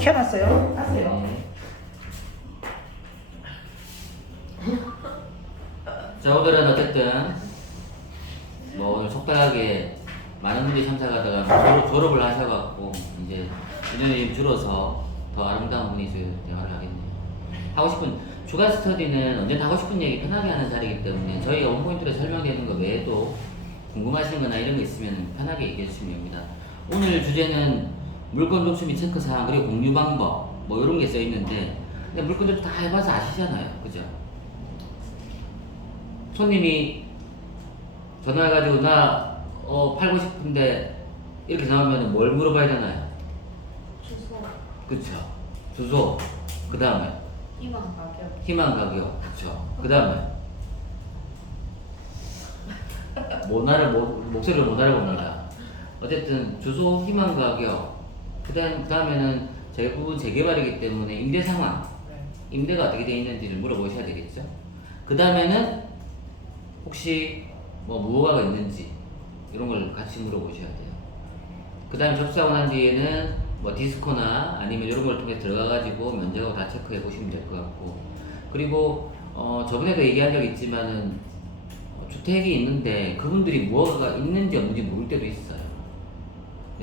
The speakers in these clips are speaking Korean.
켜놨어요. 하세요. 자, 오늘은 어쨌든 뭐 오늘 속닥하게 많은 분들이 참석하다가 졸업을 하셔갖고 이제 인원이 좀 줄어서 더 아름다운 분이 대화를 하겠네요. 하고 싶은 주간 스터디는 언제나 하고 싶은 얘기 편하게 하는 자리이기 때문에 저희가 원포인트로 설명드리는 거 외에도 궁금하신 거나 이런 거 있으면 편하게 얘기해 주시면 됩니다. 오늘 주제는 물건 접수 및 체크 사항 그리고 공유 방법 뭐 이런 게 써 있는데 근데 물건 접수 다 해봐서 아시잖아요, 그죠? 손님이 전화해가지고 나 팔고 싶은데 이렇게 나오면 뭘 물어봐야 되나요? 주소, 그쵸? 주소, 그 다음에 희망 가격, 희망 가격, 그쵸? 그 다음에 목소리를 못 알아봅니다. 어쨌든 주소, 희망 가격, 그 다음에는 대부분 재개발이기 때문에 임대 상황, 임대가 어떻게 되어 있는지를 물어보셔야 되겠죠? 그 다음에는 혹시 뭐 무허가가 있는지 이런 걸 같이 물어보셔야 돼요. 그 다음에 접수하고 난 뒤에는 뭐 디스코나 아니면 이런 걸 통해 들어가가지고 면적을 다 체크해 보시면 될 것 같고, 그리고 저번에도 얘기한 적이 있지만은 주택이 있는데 그분들이 무허가가 있는지 없는지 모를 때도 있어요.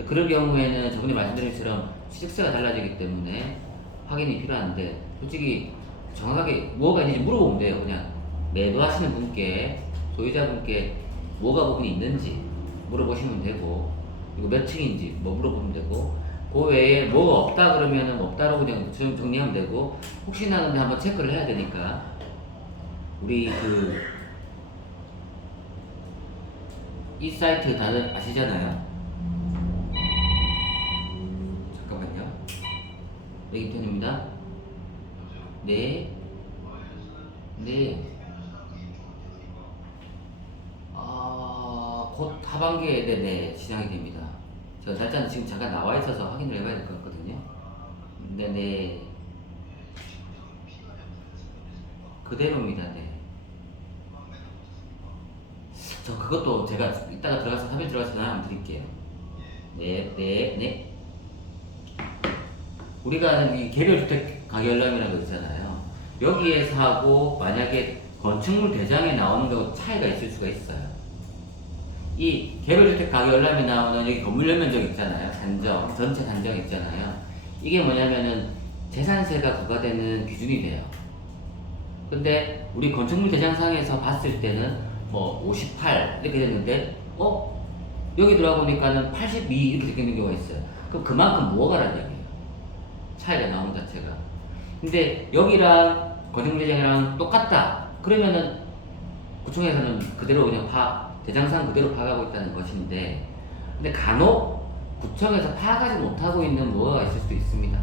그런 경우에는 저번에 말씀드린 것처럼 취득세가 달라지기 때문에 확인이 필요한데, 솔직히 정확하게 무허가 있는지 물어보면 돼요. 그냥 매도하시는 분께, 소유자분께 무허가 부분이 있는지 물어보시면 되고, 그리고 몇 층인지 뭐 물어보면 되고, 그 외에 뭐가 없다 그러면은 없다로 그냥 정리하면 되고, 혹시나 근데 한번 체크를 해야 되니까 우리 이 사이트 다들 아시잖아요. 잠깐만요. 여기 편입니다. 네. 곧 하반기에 네네 시작이 됩니다. 제가 날짜는 지금 잠깐 나와 있어서 확인을 해봐야 될 것 같거든요. 네네. 그대로입니다. 네. 저 그것도 제가 이따가 들어가서 화면 들어가서 전화 한번 드릴게요. 네. 우리가 아는 이 개별주택 가격열람이라는 거 있잖아요. 여기에서 하고 만약에 건축물 대장에 나오는 거하고 차이가 있을 수가 있어요. 이 개별주택 가격열람에 나오는 여기 건물 연면적 있잖아요. 산정, 전체 산정 있잖아요. 이게 뭐냐면은 재산세가 부과되는 기준이 돼요. 근데 우리 건축물 대장상에서 봤을 때는 뭐 58 이렇게 됐는데 여기 들어가 보니까는 82 이렇게 되는 경우가 있어요. 그럼 그만큼 무허가라는 얘기예요. 차이가 나오는 자체가. 근데 여기랑 건축물 대장이랑 똑같다 그러면은 구청에서는 그대로 그냥 대장상 그대로 파악하고 있다는 것인데, 근데 간혹 구청에서 파악하지 못하고 있는 무허가가 있을 수도 있습니다.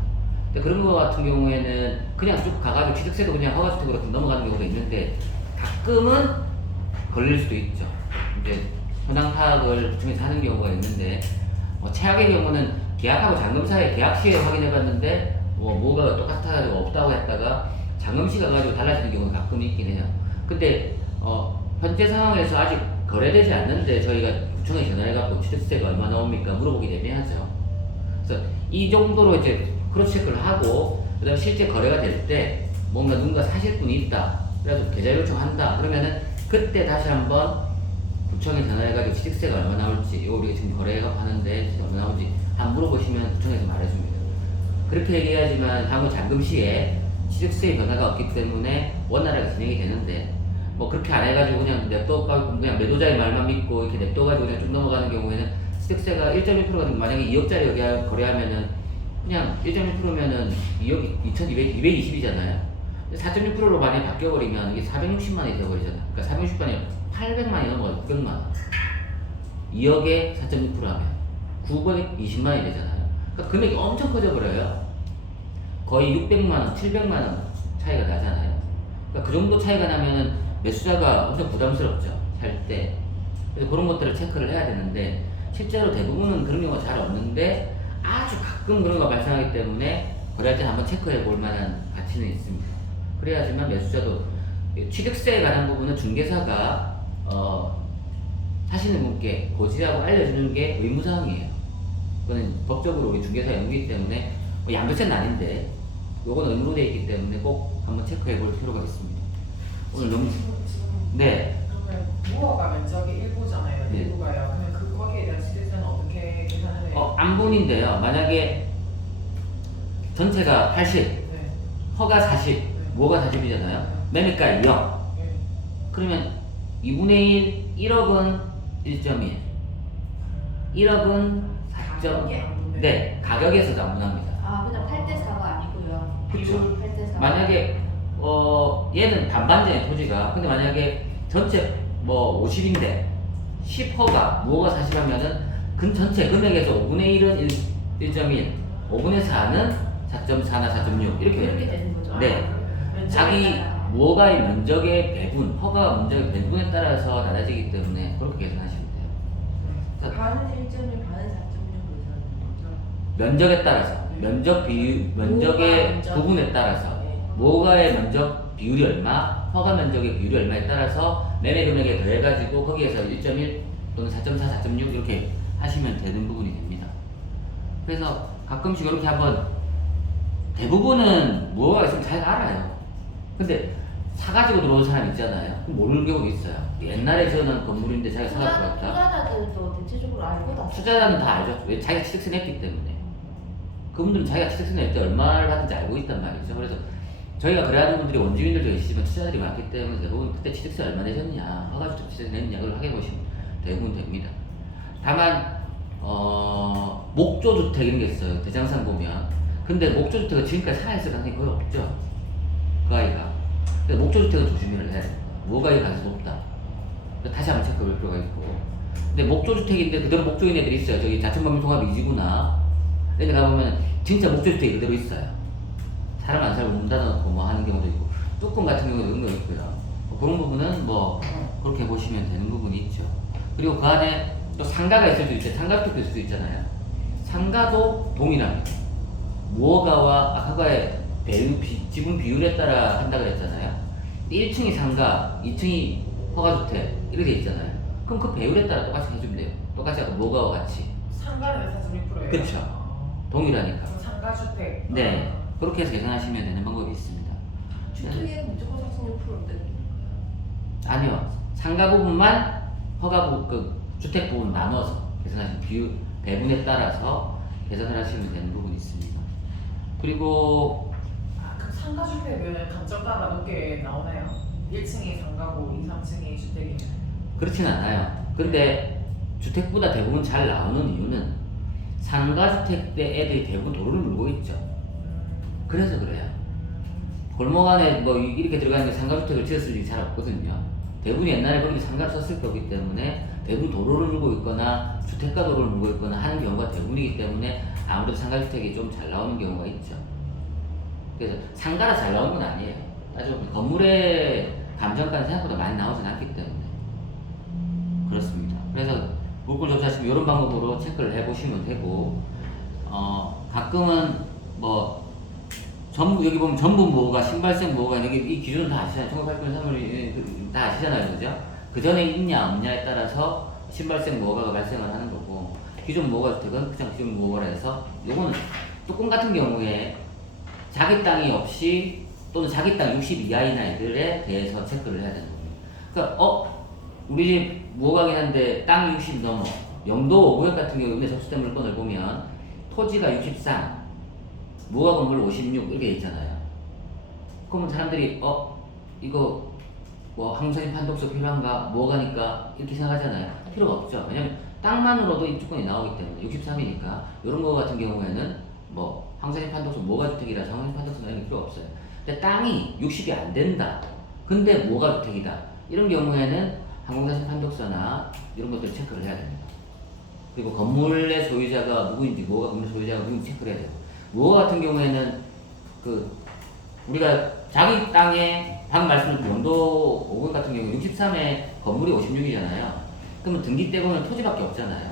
근데 그런 거 같은 경우에는 그냥 쭉 가가지고 취득세도 그냥 허가주택으로 넘어가는 경우도 있는데, 가끔은 걸릴 수도 있죠. 이제 현황 파악을 구청에서 하는 경우가 있는데, 최악의 경우는 계약하고 잔금 사이에 계약 시에 확인해봤는데 무허가가 똑같아가지고 없다고 했다가 잔금 시 가가지고 달라지는 경우가 가끔 있긴 해요. 근데 현재 상황에서 아직 거래되지 않는데 저희가 구청에 전화해갖고 취득세가 얼마 나옵니까 물어보기 애매하죠. 그래서 이 정도로 이제 크로스 체크를 하고, 그 다음에 실제 거래가 될 때 뭔가 누군가 사실 분이 있다, 그래서 계좌 요청한다 그러면은 그때 다시 한번 구청에 전화해가지고 취득세가 얼마 나올지, 이거 우리가 지금 거래가 하는데 얼마 나올지 한번 물어보시면 구청에서 말해줍니다. 그렇게 얘기하지만 향후 잔금 시에 취득세의 변화가 없기 때문에 원활하게 진행이 되는데, 뭐 그렇게 안 해가지고 그냥 냅둬가지고 그냥 매도자의 말만 믿고 이렇게 냅둬가지고 그냥 쭉 넘어가는 경우에는 취득세가 1.1%가 만약에 2억짜리 거래하면은 그냥 1.1%면은 2억 220이잖아요. 4.6%로 많이 바뀌어버리면 이게 460만이 되어버리잖아요. 그러니까 460만이 800만이 넘어가요. 900만 원. 2억에 4.6% 하면 920만이 되잖아요. 그러니까 금액이 엄청 커져버려요. 거의 600만 원, 700만 원 차이가 나잖아요. 그러니까 그 정도 차이가 나면은 매수자가 엄청 부담스럽죠, 살 때. 그래서 그런 것들을 체크를 해야 되는데, 실제로 대부분은 그런 경우가 잘 없는데 아주 가끔 그런 거 발생하기 때문에 거래할 때 한번 체크해 볼 만한 가치는 있습니다. 그래야지만 매수자도, 취득세에 관한 부분은 중개사가 사시는 분께 고지하고 알려주는 게 의무사항이에요. 그거는 법적으로 우리 중개사 연구이기 때문에 뭐 양도세는 아닌데 요거는 의무로 되어 있기 때문에 꼭 한번 체크해 볼 필요가 있습니다. 오늘 너무 네. 그러면 무허가 면적의 일부잖아요. 네. 일부가요. 그러면 거기에 대한 시세는 어떻게 계산을 해요? 안분인데요. 만약에 전체가 80, 네. 허가 40, 무허가 40이잖아요. 매매가 0. 네. 그러면 2분의 1, 1억은 1.1, 1억은 4점. 네, 가격에서도 안분합니다. 아, 그냥 8대 4가 아니고요. 그쵸. 비율 8대 4. 만약에 얘는 반반전의 토지가 근데 만약에 전체 뭐 50인데 10허가 무허가 40 하면은 그 전체 금액에서 5분의 1은 1.1, 5분의 4는 4.4나 4.6 이렇게 이렇게 됩니다. 되는 거죠. 네. 면적에 자기 따라. 무허가의 면적의 배분, 허가 면적의 배분에 따라서 나눠지기 때문에 그렇게 계산하시면 돼요. 반은 1.1, 반은 4.6 거죠. 면적에 따라서 면적 비율, 면적의 무허가 면적. 부분에 따라서 네. 무허가의 면적 비율이 얼마, 허가 면적의 비율이 얼마에 따라서 매매 금액에 더해가지고 거기에서 1.1 또는 4.4, 4.6 이렇게 하시면 되는 부분이 됩니다. 그래서 가끔씩 이렇게 한번 대부분은 무허가 있으면 잘 알아요. 근데 사가지고 들어온 사람 있잖아요. 그럼 모르는 경우도 있어요. 옛날에 저는 건물인데 자기가 사가지고 왔다. 투자자들도 대체적으로 알고 다 투자자는 다 알죠. 왜 자기가 취득세 냈기 때문에. 그분들은 자기가 취득세 낼 때 얼마를 하든지 알고 있단 말이죠. 그래서 저희가 그래야 분들이 원주민들도 계시지만 투자자들이 많기 때문에 대부분 그때 취득세 얼마 내셨냐, 허가주택 취득세 냈냐, 그걸 확인해 보시면 대부분 됩니다. 다만, 목조주택 이런 게 있어요. 대장산 보면. 근데 목조주택은 지금까지 살아있을 가능성이 거의 없죠. 그 아이가. 근데 목조주택은 조심을 해야 돼요. 무허가의 가능성이 높다. 다시 한번 체크해 볼 필요가 있고. 근데 목조주택인데 그대로 목조인 애들이 있어요. 저기 자천범용통합 이지구나. 이런 데 가보면 진짜 목조주택이 그대로 있어요. 사람 안 살고 문 닫아놓고 뭐 하는 경우도 있고, 뚜껑 같은 경우도 있는 거 있고요. 그런 부분은 뭐 그렇게 보시면 되는 부분이 있죠. 그리고 그 안에 또 상가가 있을 수도 있죠. 상가주택도 있을 수 있잖아요. 상가도 동일합니다. 무허가와 허가의 지분 비율에 따라 한다 그랬잖아요. 1층이 상가, 2층이 허가주택 이렇게 돼 있잖아요. 그럼 그 배율에 따라 똑같이 해주면 돼요. 똑같이 아까 무허가와 같이. 상가는 4.6%예요. 그쵸. 동일하니까. 그럼 상가주택. 네. 그렇게 해서 계산하시면 되는 방법이 있습니다. 주택액은 무조건 4.6%인데. 아니요. 상가 부분만 허가 부분, 그 주택 부분 나눠서 계산하시면 비율, 배분에 따라서 계산을 하시면 되는 부분이 있습니다. 그리고 그럼 상가주택은 감점 따라 높게 나오나요? 1층이 상가고 2, 3층이 주택이면. 그렇진 않아요. 근데 주택보다 대부분 잘 나오는 이유는 상가주택 때 애들이 대부분 도로를 물고 있죠. 그래서 그래요. 골목 안에 뭐 이렇게 들어가는 게 상가주택을 지었을 일이 잘 없거든요. 대부분 옛날에 거기 상가를 썼을 거기 때문에 대부분 도로를 물고 있거나 주택가 도로를 물고 있거나 하는 경우가 대부분이기 때문에 아무래도 상가주택이 좀 잘 나오는 경우가 있죠. 그래서 상가라 잘 나오는 건 아니에요. 아주 건물의 감정가는 생각보다 많이 나오진 않기 때문에 그렇습니다. 그래서 물건 조사하시면 이런 방법으로 체크를 해보시면 되고, 가끔은 뭐 전부 여기 보면 전부 무허가, 신발생 무허가 여기 이 기준은 다 아시잖아요. 1989년 3월 다 아시잖아요, 그죠? 그 전에 있냐 없냐에 따라서 신발생 무허가가 발생을 하는 거고, 기존 무허가 주택은 그냥 기존 무허가라 해서 요거는 뚜껑 같은 경우에 자기 땅이 없이 또는 자기 땅 60 이하인 아이들에 대해서 체크를 해야 되는 겁니다. 그러니까 우리 집 무허가긴 한데 땅이 60 넘어. 영도 5구역 같은 경우에 접수된 물건을 보면 토지가 63, 무허가 건물 56 이렇게 있잖아요. 그러면 사람들이 이거 뭐 항공사진 판독서 필요한가? 무허가니까 이렇게 생각하잖아요. 필요가 없죠. 왜냐면 땅만으로도 입주권이 나오기 때문에 63이니까 이런 거 같은 경우에는 뭐 항공사진 판독서 무허가 주택이라서 항공사진 판독서 이런 게 필요 없어요. 근데 땅이 60이 안 된다. 근데 무허가 주택이다. 이런 경우에는 항공사진 판독서나 이런 것들을 체크를 해야 됩니다. 그리고 건물의 소유자가 누구인지, 무허가 건물 소유자가 누구인지 체크를 해야 되고, 무허가 같은 경우에는 우리가 자기 땅에 방금 말씀드린 영도 5구 같은 경우 63에 건물이 56이잖아요. 그러면 등기 때 보면 토지밖에 없잖아요.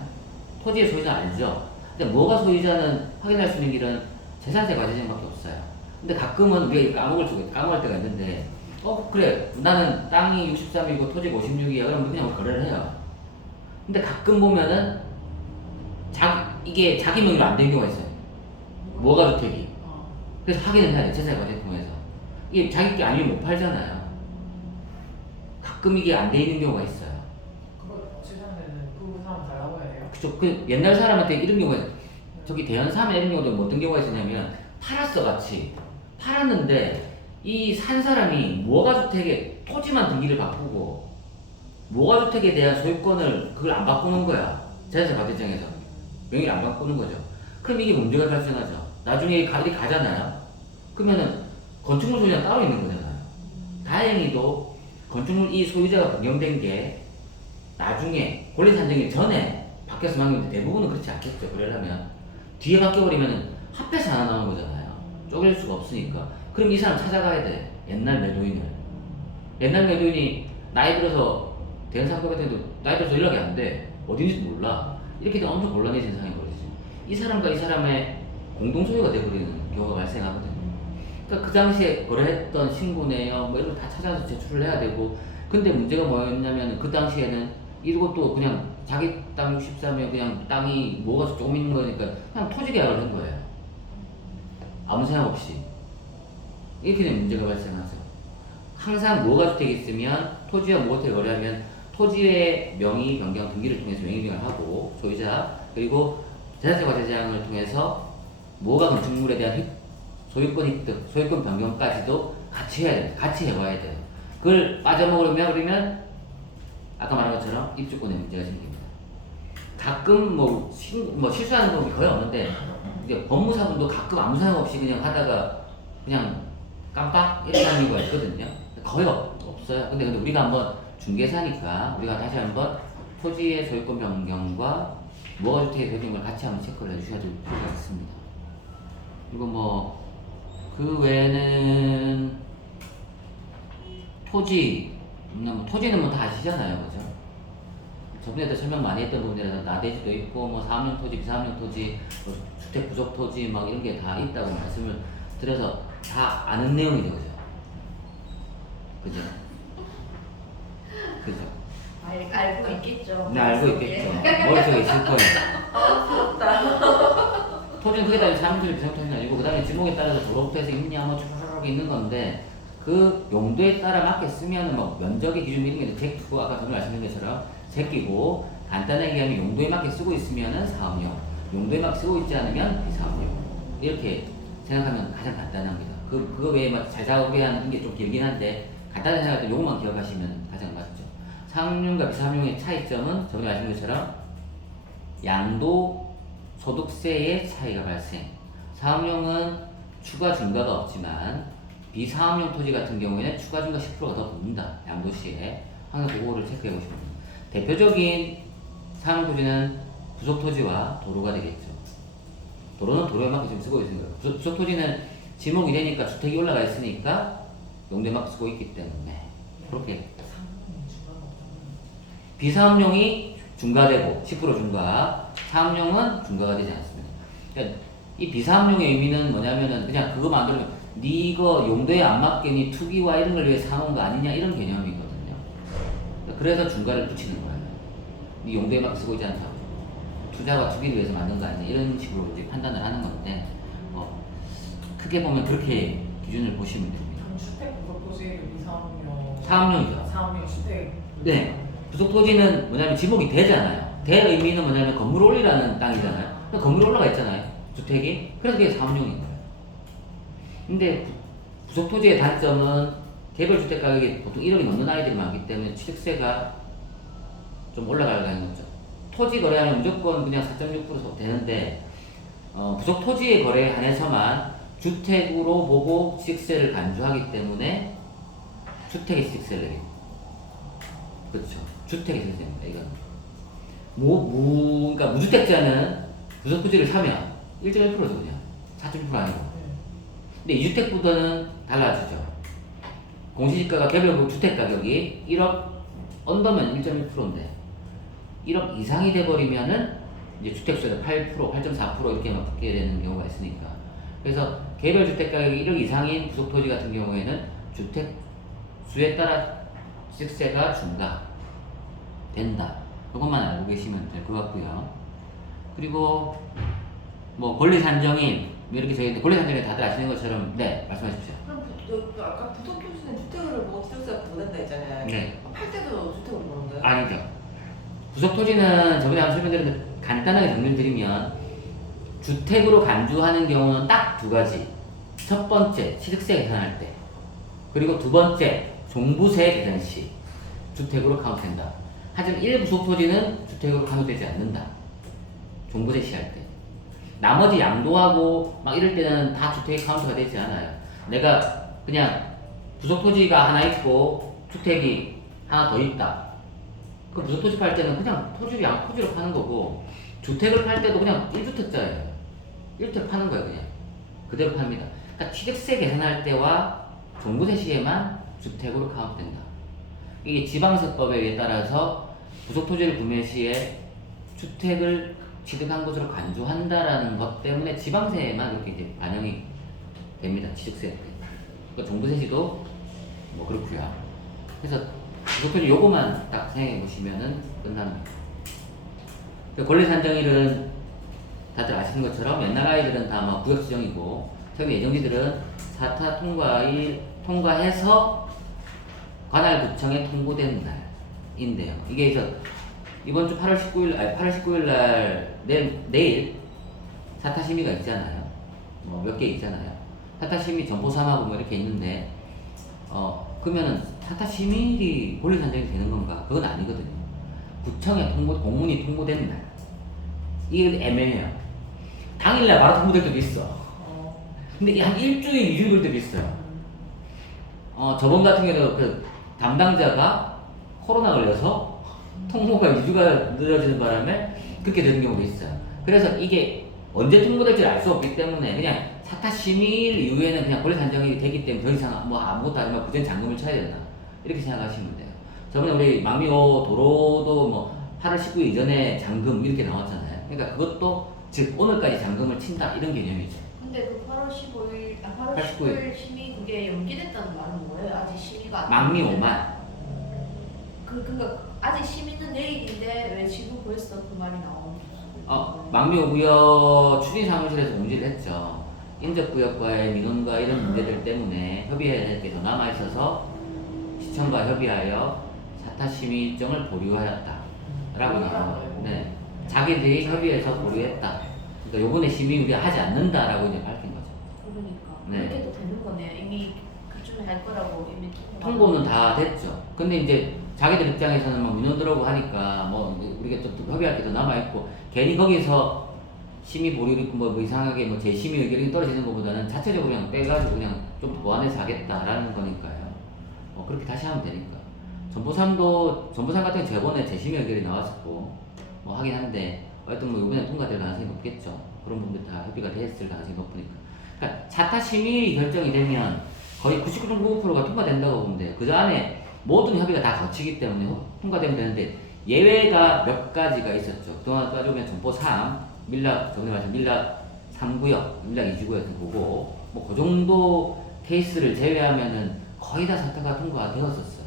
토지의 소유자 알죠? 근데 무허가 소유자는 확인할 수 있는 길은 재산세 과세증밖에 없어요. 근데 가끔은 우리가 이거 까먹을 때가 있는데, 그래, 나는 땅이 63이고 토지가 56이야. 그러면 그냥 거래를 해요. 근데 가끔 보면은 이게 자기 명의로 안 되는 경우가 있어요. 뭐가 주택이. 어. 그래서 확인을 해야 돼, 재산과세 통해서. 이게 자기 게 아니면 못 팔잖아요. 가끔 이게 안 돼 있는 경우가 있어요. 그거 주변에는 그 사람 달라고 해야 돼요? 그쵸. 그 옛날 사람한테 이런 경우가 있어요. 저기 대연삼에 이런 경우도 뭐 어떤 경우가 있었냐면 팔았어 같이. 팔았는데 이 산 사람이 무허가주택에 토지만 등기를 바꾸고 무허가주택에 대한 소유권을 그걸 안 바꾸는 거야. 재산과세청에서 명의를 안 바꾸는 거죠. 그럼 이게 문제가 발생하죠. 나중에 일이 가잖아요. 그러면은 건축물 소유자는 따로 있는 거잖아요. 다행히도 건축물 이 소유자가 변경된 게 나중에 권리 산정일 전에 바뀌었으면 하는 건데 대부분은 그렇지 않겠죠. 그러려면 뒤에 바뀌어버리면 합해서 하나 나오는 거잖아요. 쪼갤 수가 없으니까. 그럼 이 사람 찾아가야 돼. 옛날 매도인을. 옛날 매도인이 나이 들어서 대연상가 같은 데도 나이 들어서 연락이 안 돼. 어딘지도 몰라. 이렇게 되면 엄청 곤란해진 상황이 벌어지지. 이 사람과 이 사람의 공동소유가 돼버리는 경우가 발생하거든요. 그러니까 그 당시에 거래했던 신고 내역 뭐 이런 거 다 찾아서 제출을 해야 되고, 근데 문제가 뭐였냐면 그 당시에는 이것도 그냥 자기 땅 63에 그냥 땅이 뭐가 조금 있는 거니까 그냥 토지 계약을 한 거예요. 아무 생각 없이. 이렇게 되면 문제가 발생하죠. 항상 무허가주택이 있으면 토지와 무허가주택을 거래하면 토지의 명의 변경 등기를 통해서 명의 변경을 하고 소유자 그리고 재산세과세제한을 통해서 무허가 건축물에 대한 소유권 획득, 소유권 변경까지도 같이 해야 됩니다. 같이 해봐야 돼요. 그걸 빠져먹으려면 그러면 아까 말한 것처럼 입주권에 문제가 생깁니다. 가끔 실수하는 법이 거의 없는데 이제 법무사분도 가끔 아무 생각 없이 그냥 하다가 그냥 깜빡 이렇게 하는 경우가 있거든요. 거의 없어요. 근데 우리가 한번 중개사니까 우리가 다시 한번 토지의 소유권 변경과 무허가주택의 변경을 같이 한번 체크를 해주셔야 될 필요가 있습니다. 그리고 뭐 그 외에는 토지는 뭐 다 아시잖아요, 그죠? 저번에도 설명 많이 했던 부분들에서 나대지도 있고 뭐 사업용 토지, 비사업용 토지, 뭐 주택 부속 토지 막 이런 게 다 있다고 말씀을 드려서 다 아는 내용이죠, 그죠? 그죠? 그죠? 알고 있겠죠. 네, 알고 있겠죠. 머릿속에 있을 거예요. 토지는 크게 따지면 사람들이 비상 토지는 아니고 그 다음에 지목에 따라서 도로부터 해서 있냐 뭐 쭉 있는 건데 그 용도에 따라 맞게 쓰면은 뭐 면적의 기준 이런 게 제끼고 아까 전에 말씀드린 것처럼 제끼고 간단하게 얘기하면 용도에 맞게 쓰고 있으면은 사업용, 용도에 맞게 쓰고 있지 않으면 비사업용 이렇게 생각하면 가장 간단합니다. 그거 외에 막 잘 작업해야 하는 게 좀 길긴 한데 간단하게 생각할 때 요것만 기억하시면 가장 맞죠. 사업용과 비사업용의 차이점은 전에 말씀드린 것처럼 양도 소득세의 차이가 발생. 사업용은 추가 중과가 없지만 비사업용 토지 같은 경우에는 추가 중과 10%가 더 붙는다. 양도시에. 항상 그거를 체크해 보시면 됩니다. 대표적인 사업용 토지는 부속 토지와 도로가 되겠죠. 도로는 도로에 맞게 지금 쓰고 있습니다. 부속 토지는 지목이 되니까 주택이 올라가 있으니까 용도에 맞게 쓰고 있기 때문에 그렇게 비사업용이 중과되고 10% 중과, 사업용은 중과가 되지 않습니다. 그러니까 이 비사업용의 의미는 뭐냐면은 그냥 그거 만들면 네 이거 용도에 안 맞게 네 투기와 이런 걸 위해 사놓은 거 아니냐 이런 개념이거든요. 그래서 중과를 붙이는 거예요. 네 용도에 맞게 쓰고 있지 않다고. 투자와 투기를 위해서 만든 거 아니냐 이런 식으로 이제 판단을 하는 건데 크게 보면 그렇게 기준을 보시면 됩니다. 주택 부속 토지도 비사업용. 사업용이죠. 사업용 주택. 네. 부속 토지는 뭐냐면 지목이 되잖아요. 대 의미는 뭐냐면 건물 올리라는 땅이잖아요. 건물 올라가 있잖아요. 주택이. 그래서 그게 사업용인 거예요. 근데 부속 토지의 단점은 개별주택 가격이 보통 1억이 넘는 아이들이 많기 때문에 취득세가 좀 올라가는 거죠. 토지 거래하면 무조건 그냥 4.6% 되는데 부속 토지의 거래에 한해서만 주택으로 보고 취득세를 간주하기 때문에 주택의 취득세를 내게. 그렇죠. 주택의 취득세입니다. 이건 그러니까 무주택자는 부속 토지를 사면 1.1%죠 그냥 4.6% 아니고. 근데 2주택보다는 달라지죠. 공시지가가 개별 주택 가격이 1억 언더면 1.1%인데 1억 이상이 돼버리면은 이제 주택수가 8%, 8.4% 이렇게 막 붙게 되는 경우가 있으니까. 그래서 개별 주택 가격이 1억 이상인 부속 토지 같은 경우에는 주택 수에 따라 취득세가 중과된다. 그것만 알고 계시면 될 것 같고요. 그리고 뭐 권리 산정인 이렇게 저희 권리 산정에 다들 아시는 것처럼 네 말씀하십시오. 그럼 아까 부속 표시는 주택을 보고 지정세가 보낸다 했잖아요. 네. 팔 때도 주택을 보는 거예요? 아니죠. 부속 토지는 저번에 한번 설명드렸는데 간단하게 정리드리면 주택으로 간주하는 경우는 딱 두 가지. 첫 번째 취득세 계산할 때, 그리고 두 번째 종부세 계산 시 주택으로 카운트된다. 하지만 일부속 토지는 주택으로 카운트되지 않는다. 종부세 시 할 때. 나머지 양도하고 막 이럴 때는 다 주택에 카운트가 되지 않아요. 내가 그냥 부속 토지가 하나 있고 주택이 하나 더 있다. 그 부속 토지 팔 때는 그냥 토지를 양토지로 파는 거고, 주택을 팔 때도 그냥 1주택자예요. 1주택 파는 거예요, 그냥. 그대로 팝니다. 그러니까 취득세 계산할 때와 종부세 시에만 주택으로 카운트된다. 이게 지방세법에 따라서 부속 토지를 구매 시에 주택을 취득한 것으로 간주한다라는 것 때문에 지방세에만 그렇게 이제 반영이 됩니다. 취득세 때. 그러니까 종부세 시도 뭐 그렇고요. 그래서 부속 토지 요거만 딱 생각해 보시면은 끝납니다. 권리 산정일은 다들 아시는 것처럼 옛날 아이들은 다 뭐 구역 지정이고 최근 예정지들은 사타 통과해서 관할구청에 통보된 날인데요. 이게 그래서 이번 주 8월 19일 날 내일 사타 심의가 있잖아요. 뭐 몇 개 있잖아요. 사타 심의 점포삼하고 뭐 이렇게 있는데 그러면은 사타 심의일이 권리 산정이 되는 건가? 그건 아니거든요. 구청에 공문이 통보된 날. 이게 애매해요. 당일날 바로 통보될 때도 있어. 근데 한 일주일, 2주일 걸 때도 있어요. 저번 같은 경우도 그 담당자가 코로나 걸려서 통보가 2주가 늦어지는 바람에 그렇게 되는 경우도 있어요. 그래서 이게 언제 통보될지 알 수 없기 때문에 그냥 사타 심의일 이후에는 그냥 권리 산정이 되기 때문에 더 이상 뭐 아무것도 하지 말고 그전 잔금을 쳐야 된다. 이렇게 생각하시면 돼요. 저번에 우리 망미호 도로도 뭐 8월 19일 이전에 잔금 이렇게 나왔잖아요. 그러니까 그것도 즉 오늘까지 잔금을 친다 이런 개념이죠. 근데 그 8월 15일, 8월 19일. 19일 심의 그게 연기됐다는 말은 뭐예요? 아직 심의가 안 망미호만. 그러니까 아직 심의는 내일인데 왜 지금 벌써 그 말이 나오는 거예요? 망미호구역 추진사무실에서 공지를 했죠. 인접구역과의 민원과 이런 문제들 때문에 협의해야 될 게 더 남아있어서 시청과 협의하여 사타심의 일정을 보류하였다 라고 나와요. 네. 자기들이 협의해서 보류했다. 그러니까 요번에 심의 우리가 하지 않는다라고 이제 밝힌 거죠. 그러니까 네. 그렇게도 되는 거네요. 이미 그쯤에 할 거라고 이미 통보는 다 됐죠. 근데 이제 자기들 입장에서는 뭐 민원 들어오고 하니까 뭐 우리가 좀 협의할 게 더 남아있고 괜히 거기서 심의 보류를 뭐 이상하게 뭐 재심의 의견이 떨어지는 것보다는 자체적으로 그냥 빼가지고 그냥 좀 보완해서 하겠다라는 거니까요. 그렇게 다시 하면 되니까. 전보삼 같은 경우 저번에 재심의 의견이 나왔었고 뭐 하긴 한데 하여튼 뭐 이번에 통과될 가능성이 높겠죠. 그런 부분들 다 협의가 됐을 가능성이 높으니까. 그러니까 사타 심의 결정이 되면 거의 99.99%가 통과된다고 보면 돼요. 그 안에 모든 협의가 다 거치기 때문에 통과되면 되는데 예외가 몇 가지가 있었죠. 그동안 따져보면 점포 3, 저번에 말씀 밀락 3구역, 밀락 2구역 보고 뭐 그 정도 케이스를 제외하면은 거의 다 사타가 통과가 되었었어요.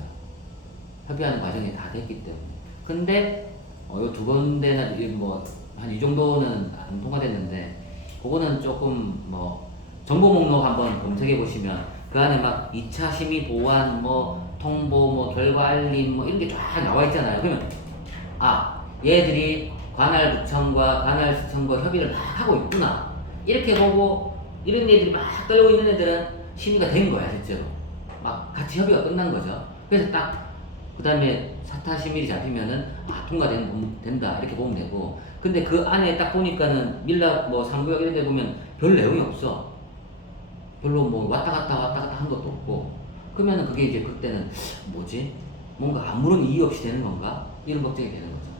협의하는 과정이 다 됐기 때문에. 근데 요 두 군데나 뭐 한 이 정도는 안 통과됐는데 그거는 조금 뭐 정보 목록 한번 검색해 보시면 그 안에 막 2차 심의 보완 뭐 통보 뭐 결과 알림 뭐 이런 게 쫙 나와 있잖아요. 그러면 얘들이 관할구청과 관할시청과 협의를 막 하고 있구나 이렇게 보고 이런 애들이 막 떨고 있는 애들은 심의가 된 거야 실제로. 막 같이 협의가 끝난 거죠. 그래서 딱 그 다음에 사타 심의일이 잡히면은 통과된다 이렇게 보면 되고, 근데 그 안에 딱 보니까는 밀락 뭐 3구역 이런 데 보면 별 내용이 없어. 별로 뭐 왔다 갔다 한 것도 없고, 그러면은 그게 이제 그때는 뭐지? 뭔가 아무런 이유 없이 되는 건가? 이런 걱정이 되는 거죠.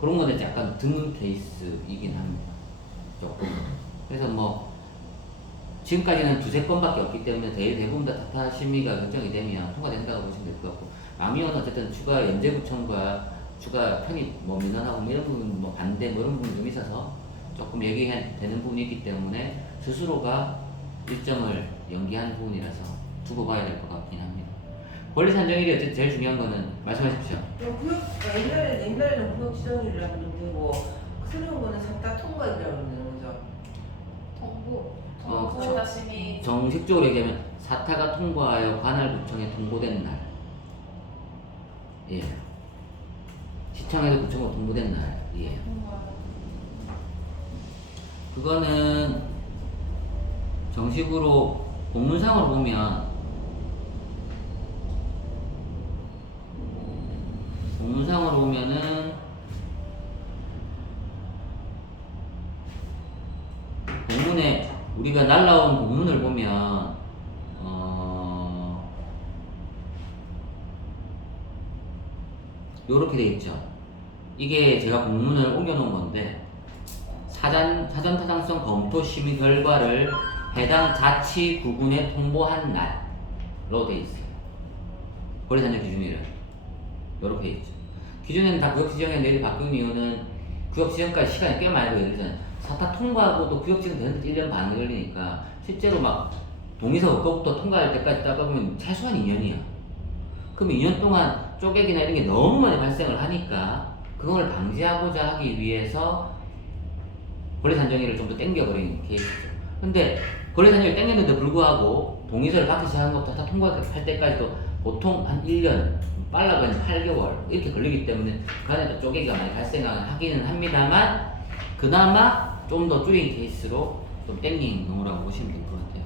그런 거는 약간 드문 케이스이긴 합니다. 조금. 그래서 뭐 지금까지는 두세 건밖에 없기 때문에 대부분 다 사타 심의가 결정이 되면 통과된다고 보시면 될 것 같고, 망미호는 어쨌든 추가 연재구청과 추가 편입 뭐 민원하고 뭐 이런 부분 뭐 반대 뭐 이런 부분이 좀 있어서 조금 얘기해야 되는 부분이 있기 때문에 스스로가 일정을 연기한 부분이라서 두고 봐야 될 것 같긴 합니다. 권리 산정일이 어쨌든 제일 중요한 거는 말씀하십시오. 옛날에는 구역 지정일이라고 그러고 새로운 거는 사타 통과일이라고 그러는 거죠. 통보자 심의 정식적으로 얘기하면 사타가 통보하여 관할구청에 통보된 날. 예. 시청에서 구청으로 통보된 날. 예. 그거는 정식으로 공문상으로 보면 공문상으로 보면은 공문에 우리가 날라온 공문을 보면 요렇게 돼 있죠. 이게 제가 공문을 옮겨 놓은 건데 사전 타당성 검토 심의 결과를 해당 자치구군에 통보한 날로 돼 있어요. 거래산정 기준일은 요렇게 돼 있죠. 기존에는 다 구역 지정에 내일 바꾼 이유는 구역 지정까지 시간이 꽤 많이 걸리잖아요. 사타 통과하고도 구역 지정 되는데 1년 반이 걸리니까 실제로 막 동의서 그거부터 통과할 때까지 따가보면 최소한 2년이야. 그럼 2년 동안 쪼개기나 이런 게 너무 많이 발생을 하니까 그걸 방지하고자 하기 위해서 거래산정일을 좀 더 땡겨버린 케이스죠. 근데 거래산정일 땡겼는데 불구하고 동의서를 받기 시작한 것부터 다 통과할 때까지도 보통 한 1년, 빨라가면 8개월 이렇게 걸리기 때문에 그 안에도 쪼개기가 많이 발생하기는 합니다만 그나마 좀 더 줄인 케이스로 좀 땡긴 경우라고 보시면 될 것 같아요.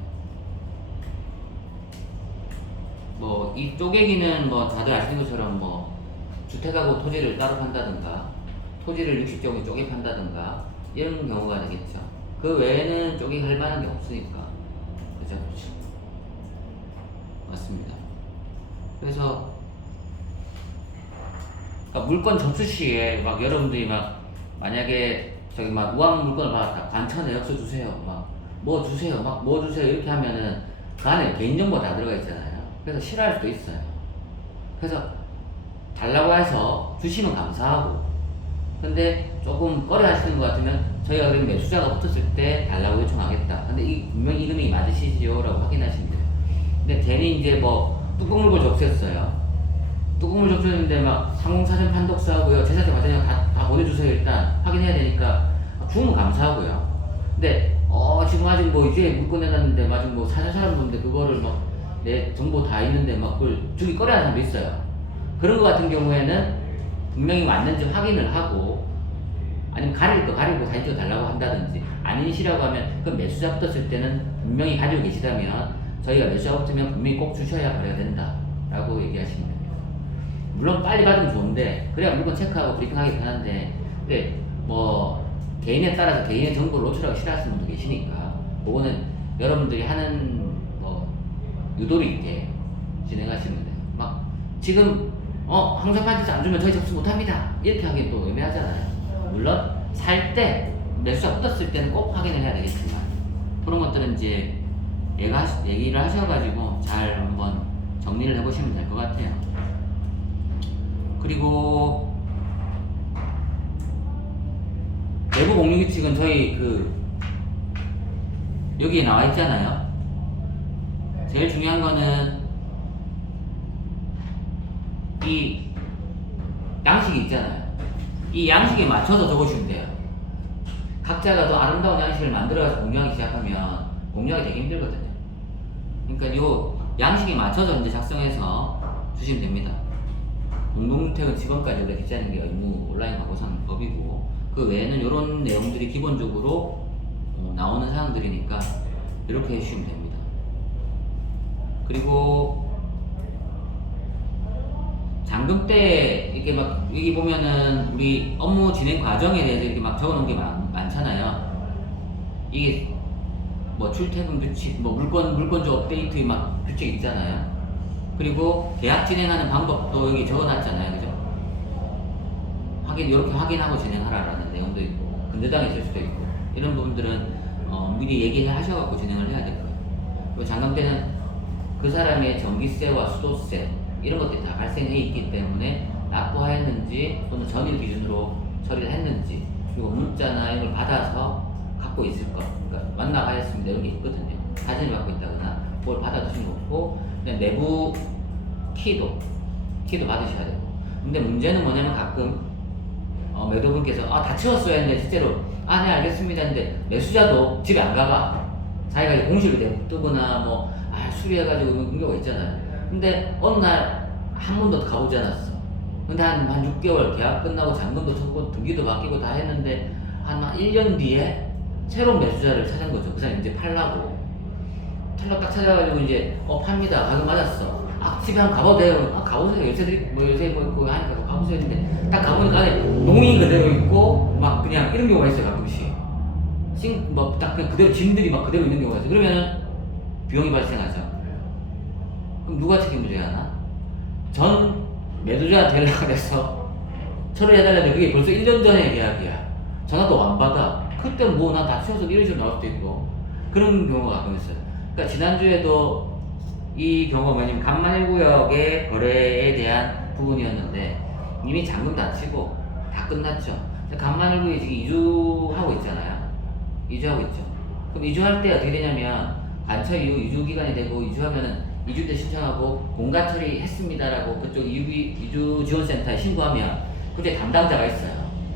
뭐 이 쪼개기는 뭐 다들 아시는 것처럼 뭐 주택하고 토지를 따로 판다든가 토지를 60종에 쪼개 판다든가 이런 경우가 되겠죠. 그 외에는 쪼개기 할 만한 게 없으니까. 그죠? 맞습니다. 그래서 그러니까 물건 접수 시에 막 여러분들이 막 만약에 저기 막 우왕 물건을 받았다. 관천에 역수 주세요. 막 뭐 주세요. 막 뭐 주세요. 이렇게 하면은 그 안에 개인정보 다 들어가 있잖아요. 그래서 싫어할 수도 있어요. 그래서 달라고 해서 주시면 감사하고 근데 조금 꺼려하시는 것 같으면 저희가 그럼 매수자가 붙었을 때 달라고 요청하겠다. 근데 이 분명히 이 금액이 맞으시죠? 라고 확인하시면 돼요. 근데 괜히 이제 뭐 뚜껑물건 접수했어요. 뚜껑물 접수했는데 막 상공사전 판독서하고요. 제사제 과정을 다 보내주세요. 일단 확인해야 되니까 주면 감사하고요. 근데 지금 아직 뭐 이제 물건 내놨는데 아직 뭐 사실 사람 보는데 그거를 막 내 정보 다 있는데 막 그걸 주기 꺼려하는 사람도 있어요. 그런 거 같은 경우에는 분명히 맞는지 확인을 하고 아니면 가릴 거 가리고 사진 찍어 달라고 한다든지 아니시라고 하면 그 매수자 붙었을 때는 분명히 가지고 계시다면 저희가 매수자 붙으면 분명히 꼭 주셔야 거래가 된다 라고 얘기하시면 됩니다. 물론 빨리 받으면 좋은데 그래야 물건 체크하고 브리핑하기 편한데 근데 뭐 개인에 따라서 개인의 정보를 노출하기 싫어하시는 분도 계시니까 그거는 여러분들이 하는 뭐 유도리 있게 진행하시면 돼요. 막 지금 항상 판에서 안 주면 저희 접수 못합니다 이렇게 하기엔 또 애매하잖아요. 물론 살 때 매수자 붙었을 때는 꼭 확인을 해야 되겠지만 그런 것들은 이제 얘기를 하셔가지고 잘 한번 정리를 해보시면 될 것 같아요. 그리고 내부 공유 규칙은 저희 여기에 나와 있잖아요. 제일 중요한 거는 이 양식이 있잖아요. 이 양식에 맞춰서 적으시면 돼요. 각자가 더 아름다운 양식을 만들어서 공유하기 시작하면 공유하기 되게 힘들거든요. 그러니까 이 양식에 맞춰서 이제 작성해서 주시면 됩니다. 공동주택은 지번까지 우리가 기재하는 게 의무 온라인 과거상 법이고 그 외에는 이런 내용들이 기본적으로 나오는 사항들이니까 이렇게 해주시면 됩니다. 그리고 잠금 때 이렇게 막 여기 보면은 우리 업무 진행 과정에 대해서 이렇게 막 적어놓은 게 많잖아요. 이게 뭐 출퇴근 규칙, 뭐 물건주 업데이트 막 규칙 있잖아요. 그리고 계약 진행하는 방법도 여기 적어놨잖아요, 그죠? 이렇게 확인하고 진행하라라는 내용도 있고 근저당이 있을 수도 있고 이런 부분들은 미리 얘기를 하셔갖고 진행을 해야 될 거예요. 그리고 잠금 때는 그 사람의 전기세와 수도세 이런 것들이 다 발생해 있기 때문에 납부하였는지 또는 전일 기준으로 처리를 했는지 그리고 문자나 이걸 받아서 갖고 있을 것 그러니까 완납하였습니다 이런 게 있거든요. 사진을 갖고 있다거나 그걸 받아두신 거고 그냥 내부 키도 받으셔야 되고 근데 문제는 뭐냐면 가끔 매도분께서 다 치웠어야 했는데 실제로 네 알겠습니다 했는데 매수자도 집에 안 가봐 자기가 이제 공실을 내뜨거나 뭐 수리해가지고 그런 경우가 있잖아요. 근데 어느 날 한 번도 가보지 않았어. 근데 한 6개월 계약 끝나고 잔금도 쳤고 등기도 바뀌고 다 했는데 한 1년 뒤에 새로운 매수자를 찾은 거죠. 그 사람이 이제 팔라고 딱 찾아가지고 이제 팝니다. 가격 맞았어. 집에 한번 가봐도 돼요. 가보세요. 요새들이 뭐 요새 뭐 있고 하니까 가보세요 했는데 딱 가보니까 안에 농이 그대로 있고 막 그냥 이런 경우가 있어요. 가끔씩 딱 그대로 짐들이 막 그대로 있는 경우가 있어요. 그러면은 비용이 발생하죠. 그럼 누가 책임을 져야 하나? 전 매도자한테 연락을 해서 처리해달라는데 그게 벌써 1년 전의 계약이야. 전화도 안 받아. 그때 뭐 난 다 치워서 이런 식으로 나올 수도 있고 그런 경우가 가끔 있어요. 그러니까 지난주에도 이 경우가 뭐냐면 간만일구역의 거래에 대한 부분이었는데 이미 잔금 다 치고 다 끝났죠. 간만일구에 지금 이주하고 있잖아요. 이주하고 있죠. 그럼 이주할 때 어떻게 되냐면 관처 이후 이주 기간이 되고 이주하면은 이주때 신청하고 공가 처리했습니다라고 그쪽 이주 지원센터에 신고하면 그때 담당자가 있어요.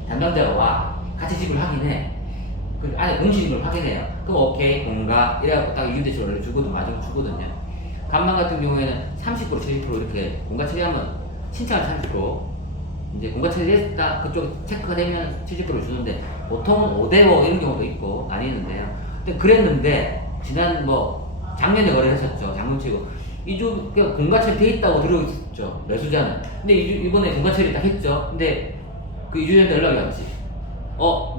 담당자가 와 같이 집을 확인해. 그 안에 공시집을 확인해요. 그럼 오케이 공가 이래갖고 딱 이주대 처리를 주거든 마중 주거든요. 간만 같은 경우에는 30% 70% 이렇게 공가 처리하면 신청을 30% 이제 공가 처리했다 그쪽 체크가 되면 70%를 주는데 보통은 5대5 이런 경우도 있고 나뉘는데요. 근데 그랬는데 지난 작년에 거래했었죠. 잔금치고 이주 공가 처리 돼 있다고 들어있었죠. 매수자는. 근데 이번에 공가 처리 딱 했죠. 근데 그 이주자한테 연락이 왔지.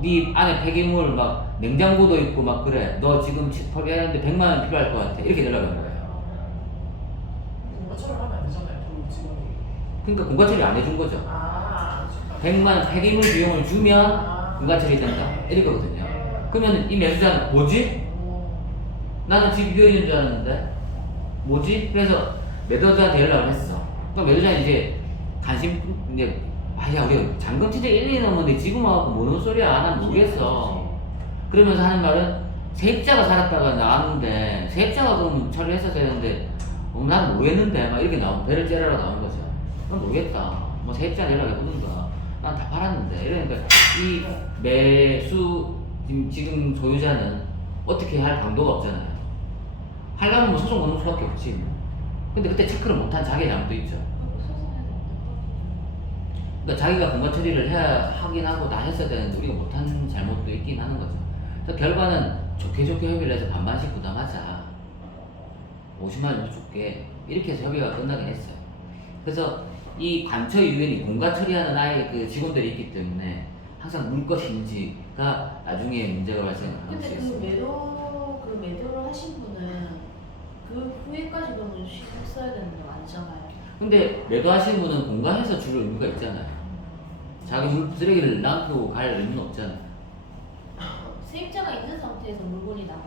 네 안에 폐기물 막 냉장고도 있고 막 그래. 너 지금 펄개하는데 100만 원 필요할 것 같아. 이렇게 연락이 온 거예요. 공가 처리하면 안 되잖아요. 그 지금. 그러니까 공가 처리 안 해준 거죠. 100만 원 폐기물 비용을 주면 공가 처리 된다. 이렇거든요. 그러면 이 매수자는 뭐지? 나는 집 비어 있는 줄 알았는데 뭐지? 그래서 매도자한테 연락을 했어. 그럼 매도자는 이제 이제 야 우리 잔금 진짜 1, 2년 넘었는데 지금 와갖고 뭐는 소리야? 난 모르겠어. 그러면서 하는 말은 세입자가 살았다가 나왔는데 세입자가 그럼 처리했어야 되는데 난 모르겠는데 막 이렇게 배를 째려라 나오는 거죠. 난 모르겠다. 뭐 세입자 연락해보든가. 난 다 팔았는데. 이러니까 이 매수 지금 소유자는 어떻게 할 방도가 없잖아요. 하려면 뭐 소송 거는 수밖에 없지. 근데 그때 체크를 못한 자기의 잘못도 있죠. 그러니까 자기가 공가 처리를 하긴 하고 다 했어야 되는데 우리가 못한 잘못도 있긴 하는 거죠. 그래서 결과는 좋게 협의를 해서 반반씩 부담하자. 50만 원 줄게. 이렇게 해서 협의가 끝나긴 했어요. 그래서 이 관처 이후에는 공가 처리하는 그 직원들이 있기 때문에 항상 물 것인지가 나중에 문제가 발생할 수 근데 있습니다. 그 매도를 하신 분은 그 후에까지 그러면 신경 써야 되는 거 아니잖아요. 근데 매도하시는 분은 공가해서 줄 의무가 있잖아요. 자기 쓰레기를 남기고 갈 의무는 없잖아요. 세입자가 있는 상태에서 물건이 나가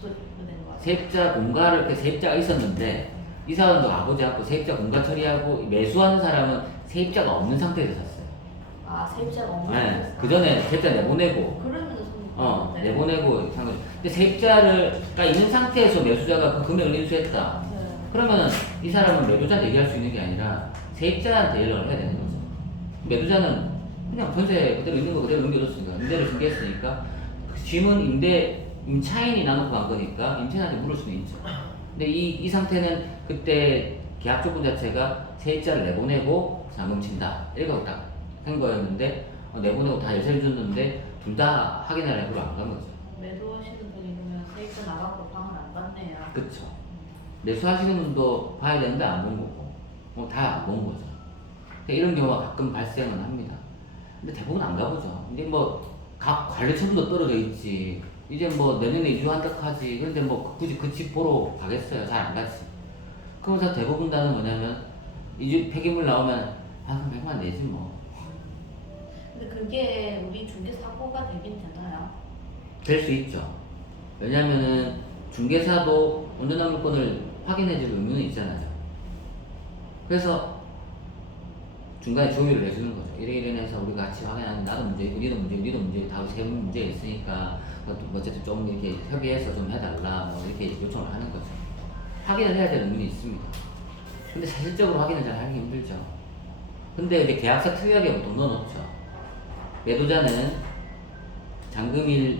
되는 거 같아요. 세입자 공가를 세입자가 있었는데 이 사람도 아버지 하고 세입자 공가 처리하고 매수하는 사람은 세입자가 없는 상태에서 샀어요. 세입자가 없는 네, 상태에서 그 전에 세입자 내보내고 그러면 내보내고 산 거죠. 근데 세입자가 있는 상태에서 매수자가 그 금액을 인수했다. 그러면은 이 사람은 매도자한테 얘기할 수 있는 게 아니라 세입자한테 연락을 해야 되는 거죠. 매도자는 그냥 전세 그대로 있는 거 그대로 넘겨줬으니까 임대를 중개했으니까 짐은 임차인이 나눠고 간 거니까 임차인한테 물을 수는 있죠. 근데 이 상태는 그때 계약 조건 자체가 세입자를 내보내고 잔금 친다 이렇게 딱 한 거였는데 내보내고 다 열쇠를 줬는데 둘 다 확인하려고 안 간 거죠. 매도하시는 분이 그러면 세입자 나가고 방을 안 받네요. 그쵸. 매수하시는 분도 봐야 되는데 안 본 거고 다 안 본 거죠. 이런 경우가 가끔 발생은 합니다. 근데 대부분 안 가보죠. 이제 각 관리처분도 떨어져 있지. 이제 내년에 이주한다 하지. 그런데 굳이 그 집 보러 가겠어요? 잘 안 가지. 그러면서 대부분 다는 뭐냐면 이주 폐기물 나오면 그럼 100만 내지 뭐. 근데 그게 우리 중개 사고가 되긴 되나요? 될 수 있죠. 왜냐면은 중개사도 온전한 물건을 확인해줄 의무는 있잖아요. 그래서 중간에 조율을 해주는 거죠. 이래 해서 우리가 같이 확인하는 나도 문제이고 니도 문제이고 니도 문제이고 다 세 문제 있으니까 어쨌든 좀 이렇게 협의해서 좀 해달라 이렇게 요청을 하는 거죠. 확인을 해야 될 의무는 있습니다. 근데 사실적으로 확인을 잘 하기 힘들죠. 근데 이제 계약서 특이하게 보통 넣어놓죠. 매도자는 잔금일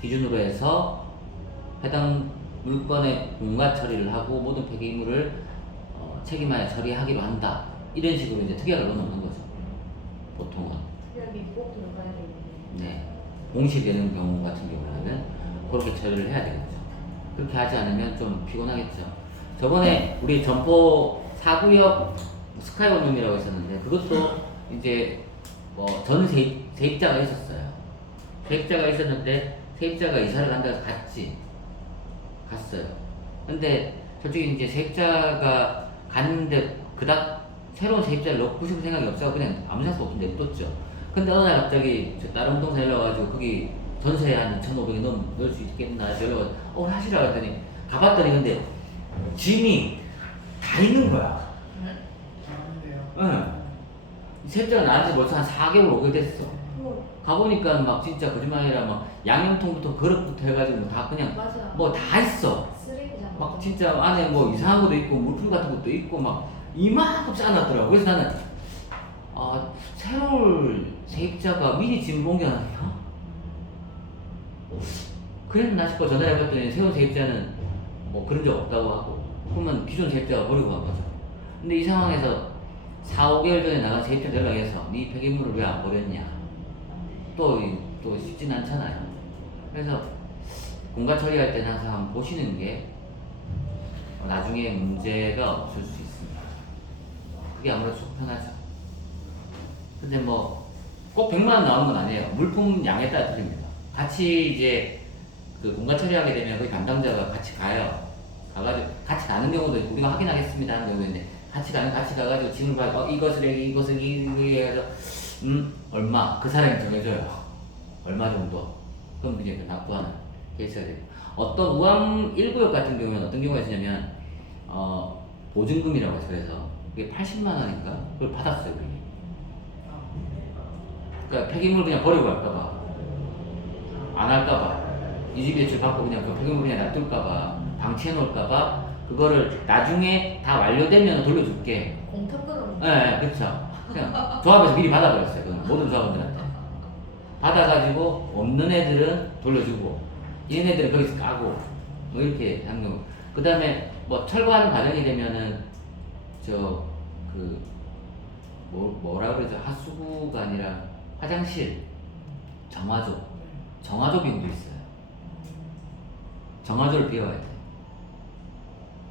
기준으로 해서 해당 물건의 공가 처리를 하고 모든 폐기물을 책임하여 처리하기로 한다. 이런 식으로 이제 특약을 넣어놓는 거죠. 보통은. 특약이 꼭 들어가야 되겠네. 네. 공시되는 경우 같은 경우에는 그렇게 처리를 해야 되겠죠. 그렇게 하지 않으면 좀 피곤하겠죠. 저번에 우리 점포 4구역 스카이원룸이라고 있었는데 그것도 이제 전 세입자가 있었어요. 세입자가 있었는데 세입자가 이사를 간다고 해서 갔어요. 근데 솔직히 이제 세입자가 갔는데 그닥 새로운 세입자를 넣고 싶은 생각이 없어서 그냥 아무 생각도 없이 냅뒀죠. 근데 어느 날 갑자기 저 다른 부동산 연락와가지고 거기 전세 한 1,500에 넣을 수 있겠나 연락와서 하시라고 했더니 가봤더니 근데 짐이 다 있는 거야. 아는데요. 응. 세입자가 나한테 벌써 한 4개월 5개월 됐어. 가보니까 막 진짜 거짓말이라 막 양념통부터 그릇부터 해가지고 다 그냥 맞아. 뭐 다 있어. 쓰레기장. 막 진짜 안에 뭐 이상한 것도 있고 물품 같은 것도 있고 막 이만큼 쌓아놨더라고. 그래서 나는 새로운 세입자가 미리 짐을 옮겨놨나? 그랬나 싶어 전화해봤더니 새로운 세입자는 뭐 그런 적 없다고 하고 그러면 기존 세입자가 버리고 간 거죠. 근데 이 상황에서 4, 5개월 전에 나간 세입자 연락해서 네 폐기물을 왜 안 버렸냐? 또 쉽진 않잖아요. 그래서 공가 처리할 때는 항상 보시는 게 나중에 문제가 없을 수 있습니다. 그게 아무래도 속 편하죠. 근데 뭐 꼭 100만 원 나오는 건 아니에요. 물품 양에 따라 틀립니다. 같이 이제 그 공가 처리하게 되면 그 담당자가 같이 가요. 가가지고 같이 가는 경우도 있고 우리가 확인하겠습니다 하는 경우도 있는데 같이 가가지고 짐을 봐서 이것을 해가지고 얼마 그 사람이 정해줘요. 얼마 정도. 그럼 이제 납부하는 케이스가 되고 어떤 우암 1구역 같은 경우에는 어떤 경우가 있냐면 보증금이라고 해서 그래서 그게 80만 원인가 그걸 받았어요. 그게. 그러니까 폐기물 그냥 버리고 갈까봐 안 할까봐 이직 대출 받고 그냥 그 폐기물 그냥 놔둘까봐 방치해 놓을까봐 그거를 나중에 다 완료되면 돌려줄게. 공탁금은. 네, 그렇죠. 그냥 조합에서 미리 받아버렸어요. 그건 모든 조합원들한테 받아가지고 없는 애들은 돌려주고 있는 애들은 거기서 까고 뭐 이렇게 하는 경우. 그 다음에 뭐 철거하는 과정이 되면은 뭐라 그러죠? 하수구가 아니라 화장실 정화조 비용도 있어요. 정화조를 비워야 돼.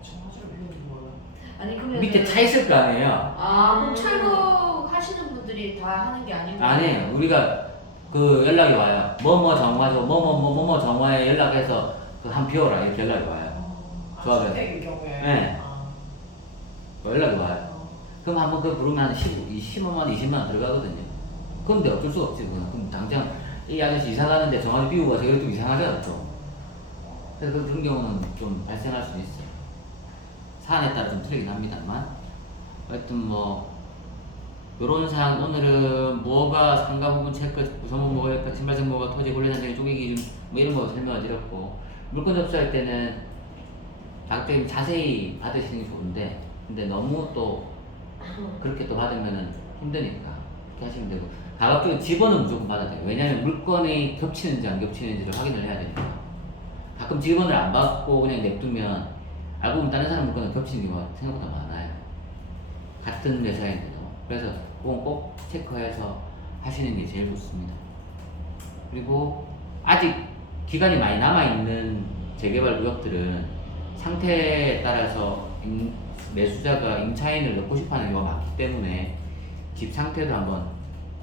정화조를 비우는 뭐예요? 아니 그러면 밑에 차 있을 거 아니에요? 그럼 철거 하시는 분들이 다 하는 게 아니고. 아니에요. 우리가 그 연락이 와요. 뭐뭐 정화조, 뭐뭐 정화에 연락해서 그 한 비워라 이렇게 연락이 와요. 조합에서. 주택의 경우에. 네. 연락이 와요. 그럼 한번 그거 부르면 한 15만 원, 20만 원 들어가거든요. 그런데 어쩔 수가 없지. 그럼 당장 이 아저씨 이사 가는데 정화조 비우고 가서 이것도 이상하잖아 또. 그래서 그런 경우는 좀 발생할 수도 있어요. 사안에 따라 좀 틀리긴 합니다만 하여튼 뭐 요런 사항 오늘은 뭐가 상가 부분 체크, 구성부 뭐가 신발적 뭐가 토지 권리 산정의 쪼개기 기준 뭐 이런 거 설명을 드렸고 물건 접수할 때는 자격증 자세히 받으시는 게 좋은데 근데 너무 또 그렇게 또 받으면은 힘드니까 그렇게 하시면 되고 가급적이면 집어는 무조건 받아야 돼요. 왜냐하면 물건이 겹치는지 안 겹치는지를 확인을 해야 되니까 가끔 직원을 안 받고 그냥 냅두면 알고 보면 다른 사람 물건은 겹치는 경우가 생각보다 많아요. 같은 회사인데도. 그래서 그건 꼭 체크해서 하시는 게 제일 좋습니다. 그리고 아직 기간이 많이 남아있는 재개발 구역들은 상태에 따라서 매수자가 임차인을 넣고 싶어하는 경우가 많기 때문에 집 상태도 한번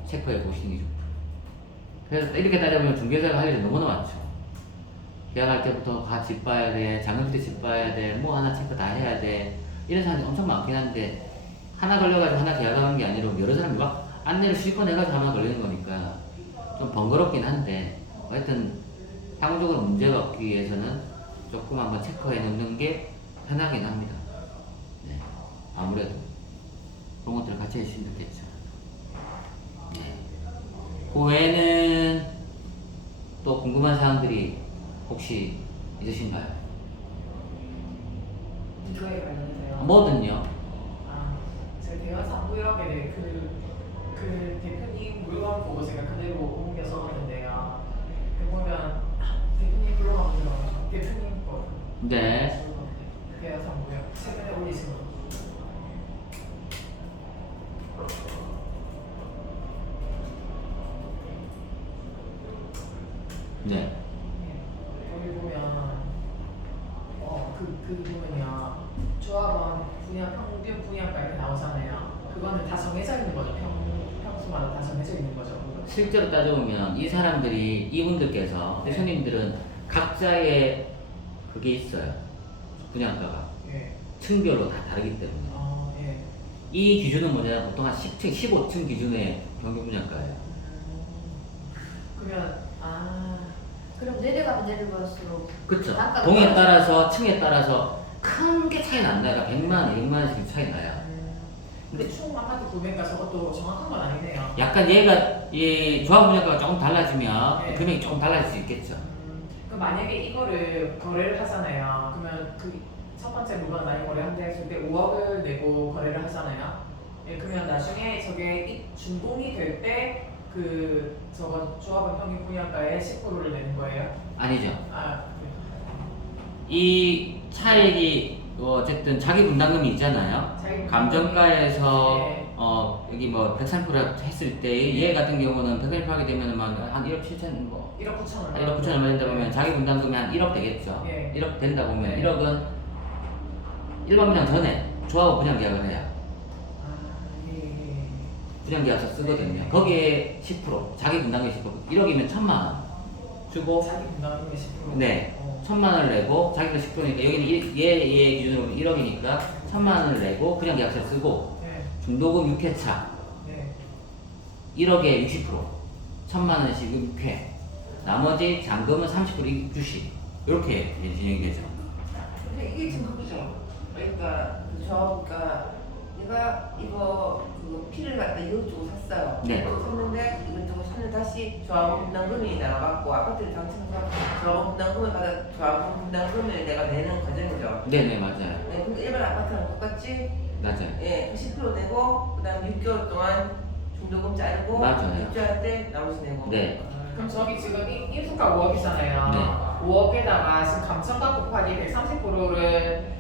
체크해 보시는 게 좋고 그래서 이렇게 따져보면 중개사가 할 일이 너무나 많죠. 계약할 때부터 집 봐야 돼, 잔금때 집 봐야 돼, 뭐 하나 체크 다 해야 돼 이런 사람이 엄청 많긴 한데 하나 걸려가지고 하나 계약하는 게 아니라 여러 사람이 막 안내를 실컷 해가지고 하나 걸리는 거니까 좀 번거롭긴 한데 하여튼 향후적으로 문제가 없기 위해서는 조금 한번 체크해 놓는 게 편하긴 합니다. 네, 아무래도 그런 것들을 같이 해주시면 좋겠죠. 네. 그 외에는 또 궁금한 사항들이 혹시 있으신가요? 이거에 관련해서요. 뭐든요. 제가 대화상 구역에 그 대표님 물건 보고 제가 그대로 옮겨 썼는데요. 그 보면 글로 가면 들어가죠. 대표님 거. 네. 대여 3구역 최근에 올리신 거. 네. 여기 보면 그 보면요 조합원 분양 평균 분양가 이렇게 나오잖아요. 그거는 다 정해져 있는 거죠. 평수마다 다 정해져 있는 거죠. 그거. 실제로 따져보면 이 사람들이 이분들께서 네. 손님들은 각자의 그게 있어요. 분양가가 예. 층별로 다 다르기 때문에 예. 이 기준은 뭐냐 보통 한 10층, 15층 기준의 평균 분양가예요. 그럼 내려가면 내려갈수록 그쵸? 단가가 동에 떨어져요. 따라서 층에 따라서 큰 게 차이 안 나요. 100만 원, 200만 원씩 차이 나요. 근데 총 아파트 구매가 저것도 정확한 건 아니네요. 약간 얘가 이 조합 분양가가 조금 달라지면 네. 금액이 조금 달라질 수 있겠죠. 그럼 만약에 이거를 거래를 하잖아요. 그러면 그 첫 번째 물건을 많이 거래한다 했을 때 5억을 내고 거래를 하잖아요. 예, 그러면 나중에 저게 준공이 될 때 그 저거 조합원 평균 분양가의 10%를 내는 거예요? 아니죠. 아, 이 차액이 어쨌든 자기 분담금이 있잖아요. 자기 감정가에서 네. 여기 뭐 130% 했을 때 얘 같은 경우는 130% 하게 되면은 한 1억 7천 뭐 1억 9천 원. 1억 9천 얼마 된다 보면 자기 분담금이 한 1억 되겠죠. 예. 1억 된다 보면 네. 1억은 일반 분양 전에 조합원 분양 계약을 해요. 예. 분양 계약서 쓰거든요. 거기에 10% 자기 분담금이 10% 1억이면 1,000만 원 주고 자기 분담금의 10%. 네. 1,000만 원을 내고 자기가 10%니까 여기는 얘 기준으로 1억이니까 1,000만 원을 내고 그냥 계약서 쓰고 네. 중도금 6회차 네. 1억에 60% 1,000만 원씩 6회 나머지 잔금은 30% 입주식 이렇게 진행이 되죠. 근데 이게 지금 그거죠. 그러니까 그 조합가 내가 이거 그 피를 갖다 이거 주고 샀어요. 네. 샀는데 이거 주고 샀는데 다시 조합원 분담금이 나와갖고 아파트를 당첨해서 조합원 분담금을 받아 조합원 분담금을 내가 내는 과정이죠. 네네 맞아요. 네, 근데 일반 아파트랑 똑같이 맞아요. 예, 10% 내고 그다음 6개월 동안 중도금 자르고 맞아요. 입주할 때 나머지 내고. 네. 그럼 저기 지금 인수가 5억이잖아요. 네. 5억에다가 지금 감정가 곱하기 130%를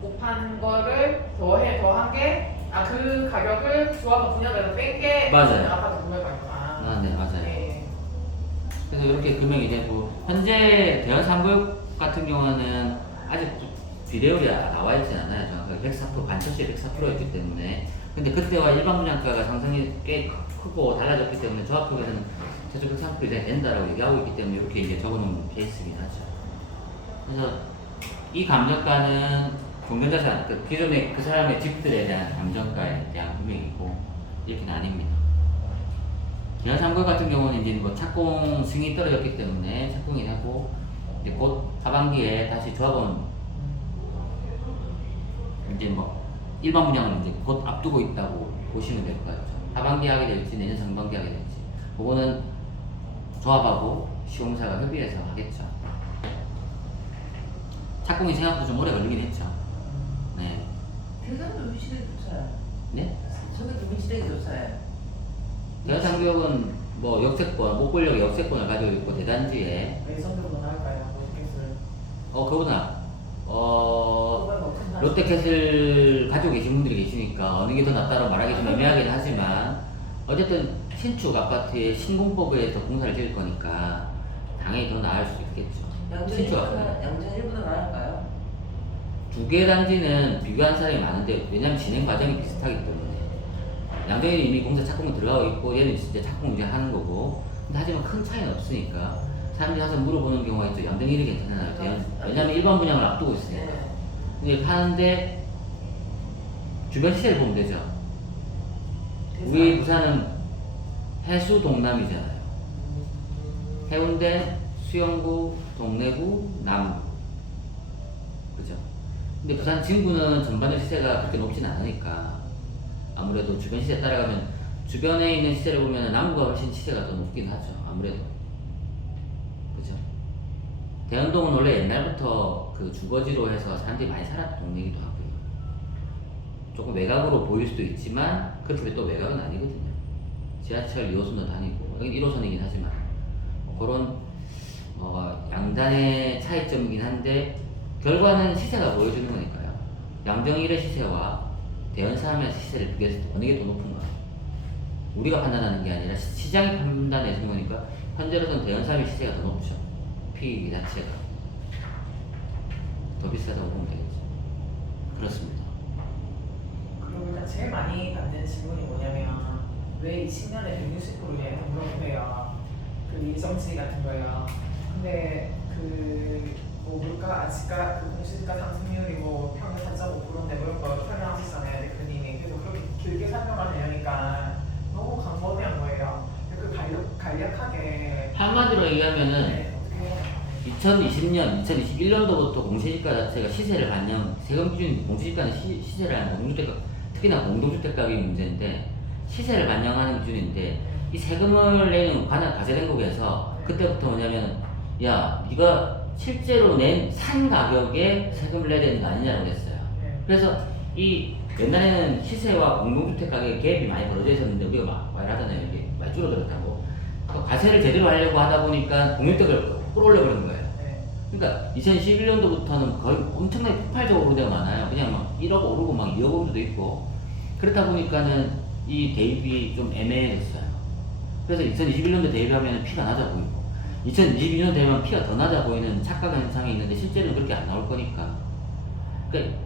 곱한 거를 더한 게 그 가격을 조합원 분양가에서 뺀 게 맞아요. 아파트 구매가격. 네 맞아요. 네. 그래서 이렇게 금액이 되고 현재 대연 3구역 같은 경우는 아직 비례율이 나와 있지 않아요. 정확하게 104% 반천시 104%였기 때문에 근데 그때와 일반 분양가가 상승이 꽤 크고 달라졌기 때문에 조합 쪽에서는 최소 103% 이상 된다라고 얘기하고 있기 때문에 이렇게 이제 적어놓은 케이스긴 하죠. 그래서 이 감정가는 종전자산, 그 기존의 그 사람의 집들에 대한 감정가에 대한 금액이고 이렇게는 아닙니다. 대연 3구역 같은 경우는 이제 뭐 착공 승인이 떨어졌기 때문에 착공이 되고 이제 곧 하반기에 다시 조합원 이제 뭐 일반 분양을 이제 곧 앞두고 있다고 보시면 될 것 같죠. 하반기 하게 될지 내년 상반기 하게 될지 그거는 조합하고 시공사가 협의해서 하겠죠. 착공이 생각보다 좀 오래 걸리긴 했죠. 네. 대전도 위치되게 좋잖아요. 네? 저기도 위치되게 좋잖아요. 대여상구역은 뭐 역세권, 목골역 역세권을 가지고 있고 대단지에 레전드보다 나을까요? 롯데캐슬. 그거보다 그거보다 더 큰 롯데캐슬 가지고 계신 분들이 계시니까 어느 게 더 낫다고 말하기 좀 애매하긴 하지만 어쨌든 신축 아파트의 신공법에 의해서 공사를 지을 거니까 당연히 더 나을 수 있겠죠. 신축 아파트. 양전 1보다 나을까요? 두 개 단지는 비교한 사람이 많은데 왜냐면 진행 과정이 비슷하기 때문에 양정이 이미 공사 착공이 들어가고 있고 얘는 진짜 착공 이제 하는 거고 근데 하지만 큰 차이는 없으니까 사람들이 가서 물어보는 경우가 있죠. 양정일이 괜찮아요. 왜냐면 일반 분양을 앞두고 있으니까 네. 근데 파는데 주변 시세를 보면 되죠. 우리 부산은 해수 동남이잖아요. 해운대, 수영구, 동래구, 남구 그죠? 근데 부산 진구는 전반적 시세가 그렇게 높진 않으니까 아무래도 주변 시세 따라가면 주변에 있는 시세를 보면 남구가 훨씬 시세가 더 높긴 하죠. 아무래도 그죠? 대연동은 원래 옛날부터 그 주거지로 해서 사람들이 많이 살았던 동네이기도 하고요. 조금 외곽으로 보일 수도 있지만 그렇게 또 외곽은 아니거든요. 지하철 2호선도 다니고 여기 1호선이긴 하지만 그런 양단의 차이점이긴 한데 결과는 시세가 보여주는 거니까요. 양정일의 시세와 대연사람의 시세를 비교했을 때 어느 게 더 높은가? 우리가 판단하는 게 아니라 시장이 판단해 주는 거니까 현재로서는 대연사람의 시세가 더 높죠. PE 자체가 더 비싸다고 보면 되겠죠. 그렇습니다. 그리고 일단 제일 많이 받는 질문이 뭐냐면 왜 20년에 160%를 물어보세요. 그 일정치 같은 거요. 근데 뭐 물가 아시가 그 공시지가 상승률이 뭐 평균 4.5%인데 뭐 이런 거 설명하셨잖아요, 대표님이. 그래서 그렇게 길게 설명을 하려니까 너무 광범위한 거예요. 그 간략하게 한마디로 얘기하면은 네, 어떻게 해요? 2020년, 2021년도부터 공시지가 자체가 시세를 반영, 세금 기준 공시지가는 시세를 하는 공동주택, 특히나 공동주택 가격이 문제인데 시세를 반영하는 기준인데 이 세금을 내는 관할 과세된국에서 그때부터 뭐냐면 야, 네가 실제로 산 가격에 세금을 내야 되는 거 아니냐고 했어요. 네. 그래서 이 옛날에는 시세와 공동주택 가격의 갭이 많이 벌어져 있었는데 우리가 막 말하잖아요. 이게 많이 줄어들었다고. 과세를 제대로 하려고 하다 보니까 공유택을 끌어올려 버린 거예요. 네. 그러니까 2011년도부터는 거의 엄청나게 폭발적으로 오른 데가 많아요. 그냥 막 1억 오르고 막 2억 오른 데도 있고. 그렇다 보니까는 이 대입이 좀 애매했어요. 그래서 2021년도 대입하면 피가 낮아 보이고 2022년 되면 피가 더 낮아 보이는 착각 현상이 있는데 실제로는 그렇게 안 나올 거니까. 그러니까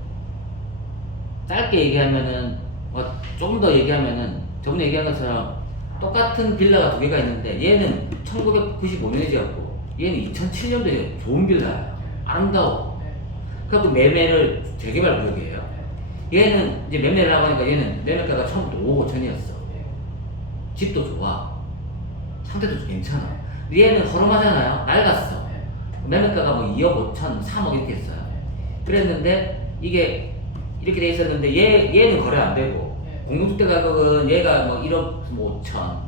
짧게 얘기하면은 조금 더 얘기하면은 저번에 얘기한 것처럼 똑같은 빌라가 두 개가 있는데 얘는 1995년에 지었고 얘는 2007년도에 좋은 빌라야. 아름다워. 네. 그래서 매매를 재개발 구역이에요. 얘는 이제 매매를 하고 하니까 얘는 매매가가 처음부터 5억 5천이었어. 네. 집도 좋아. 상태도 좀 괜찮아. 근데 얘는 허름하잖아요. 낡았어. 네. 매매가가 뭐 2억 5천, 3억 이렇게 했어요. 그랬는데 이게 이렇게 돼 있었는데 얘는 거래 안 되고 네. 공동주택 가격은 얘가 뭐 1억 5천,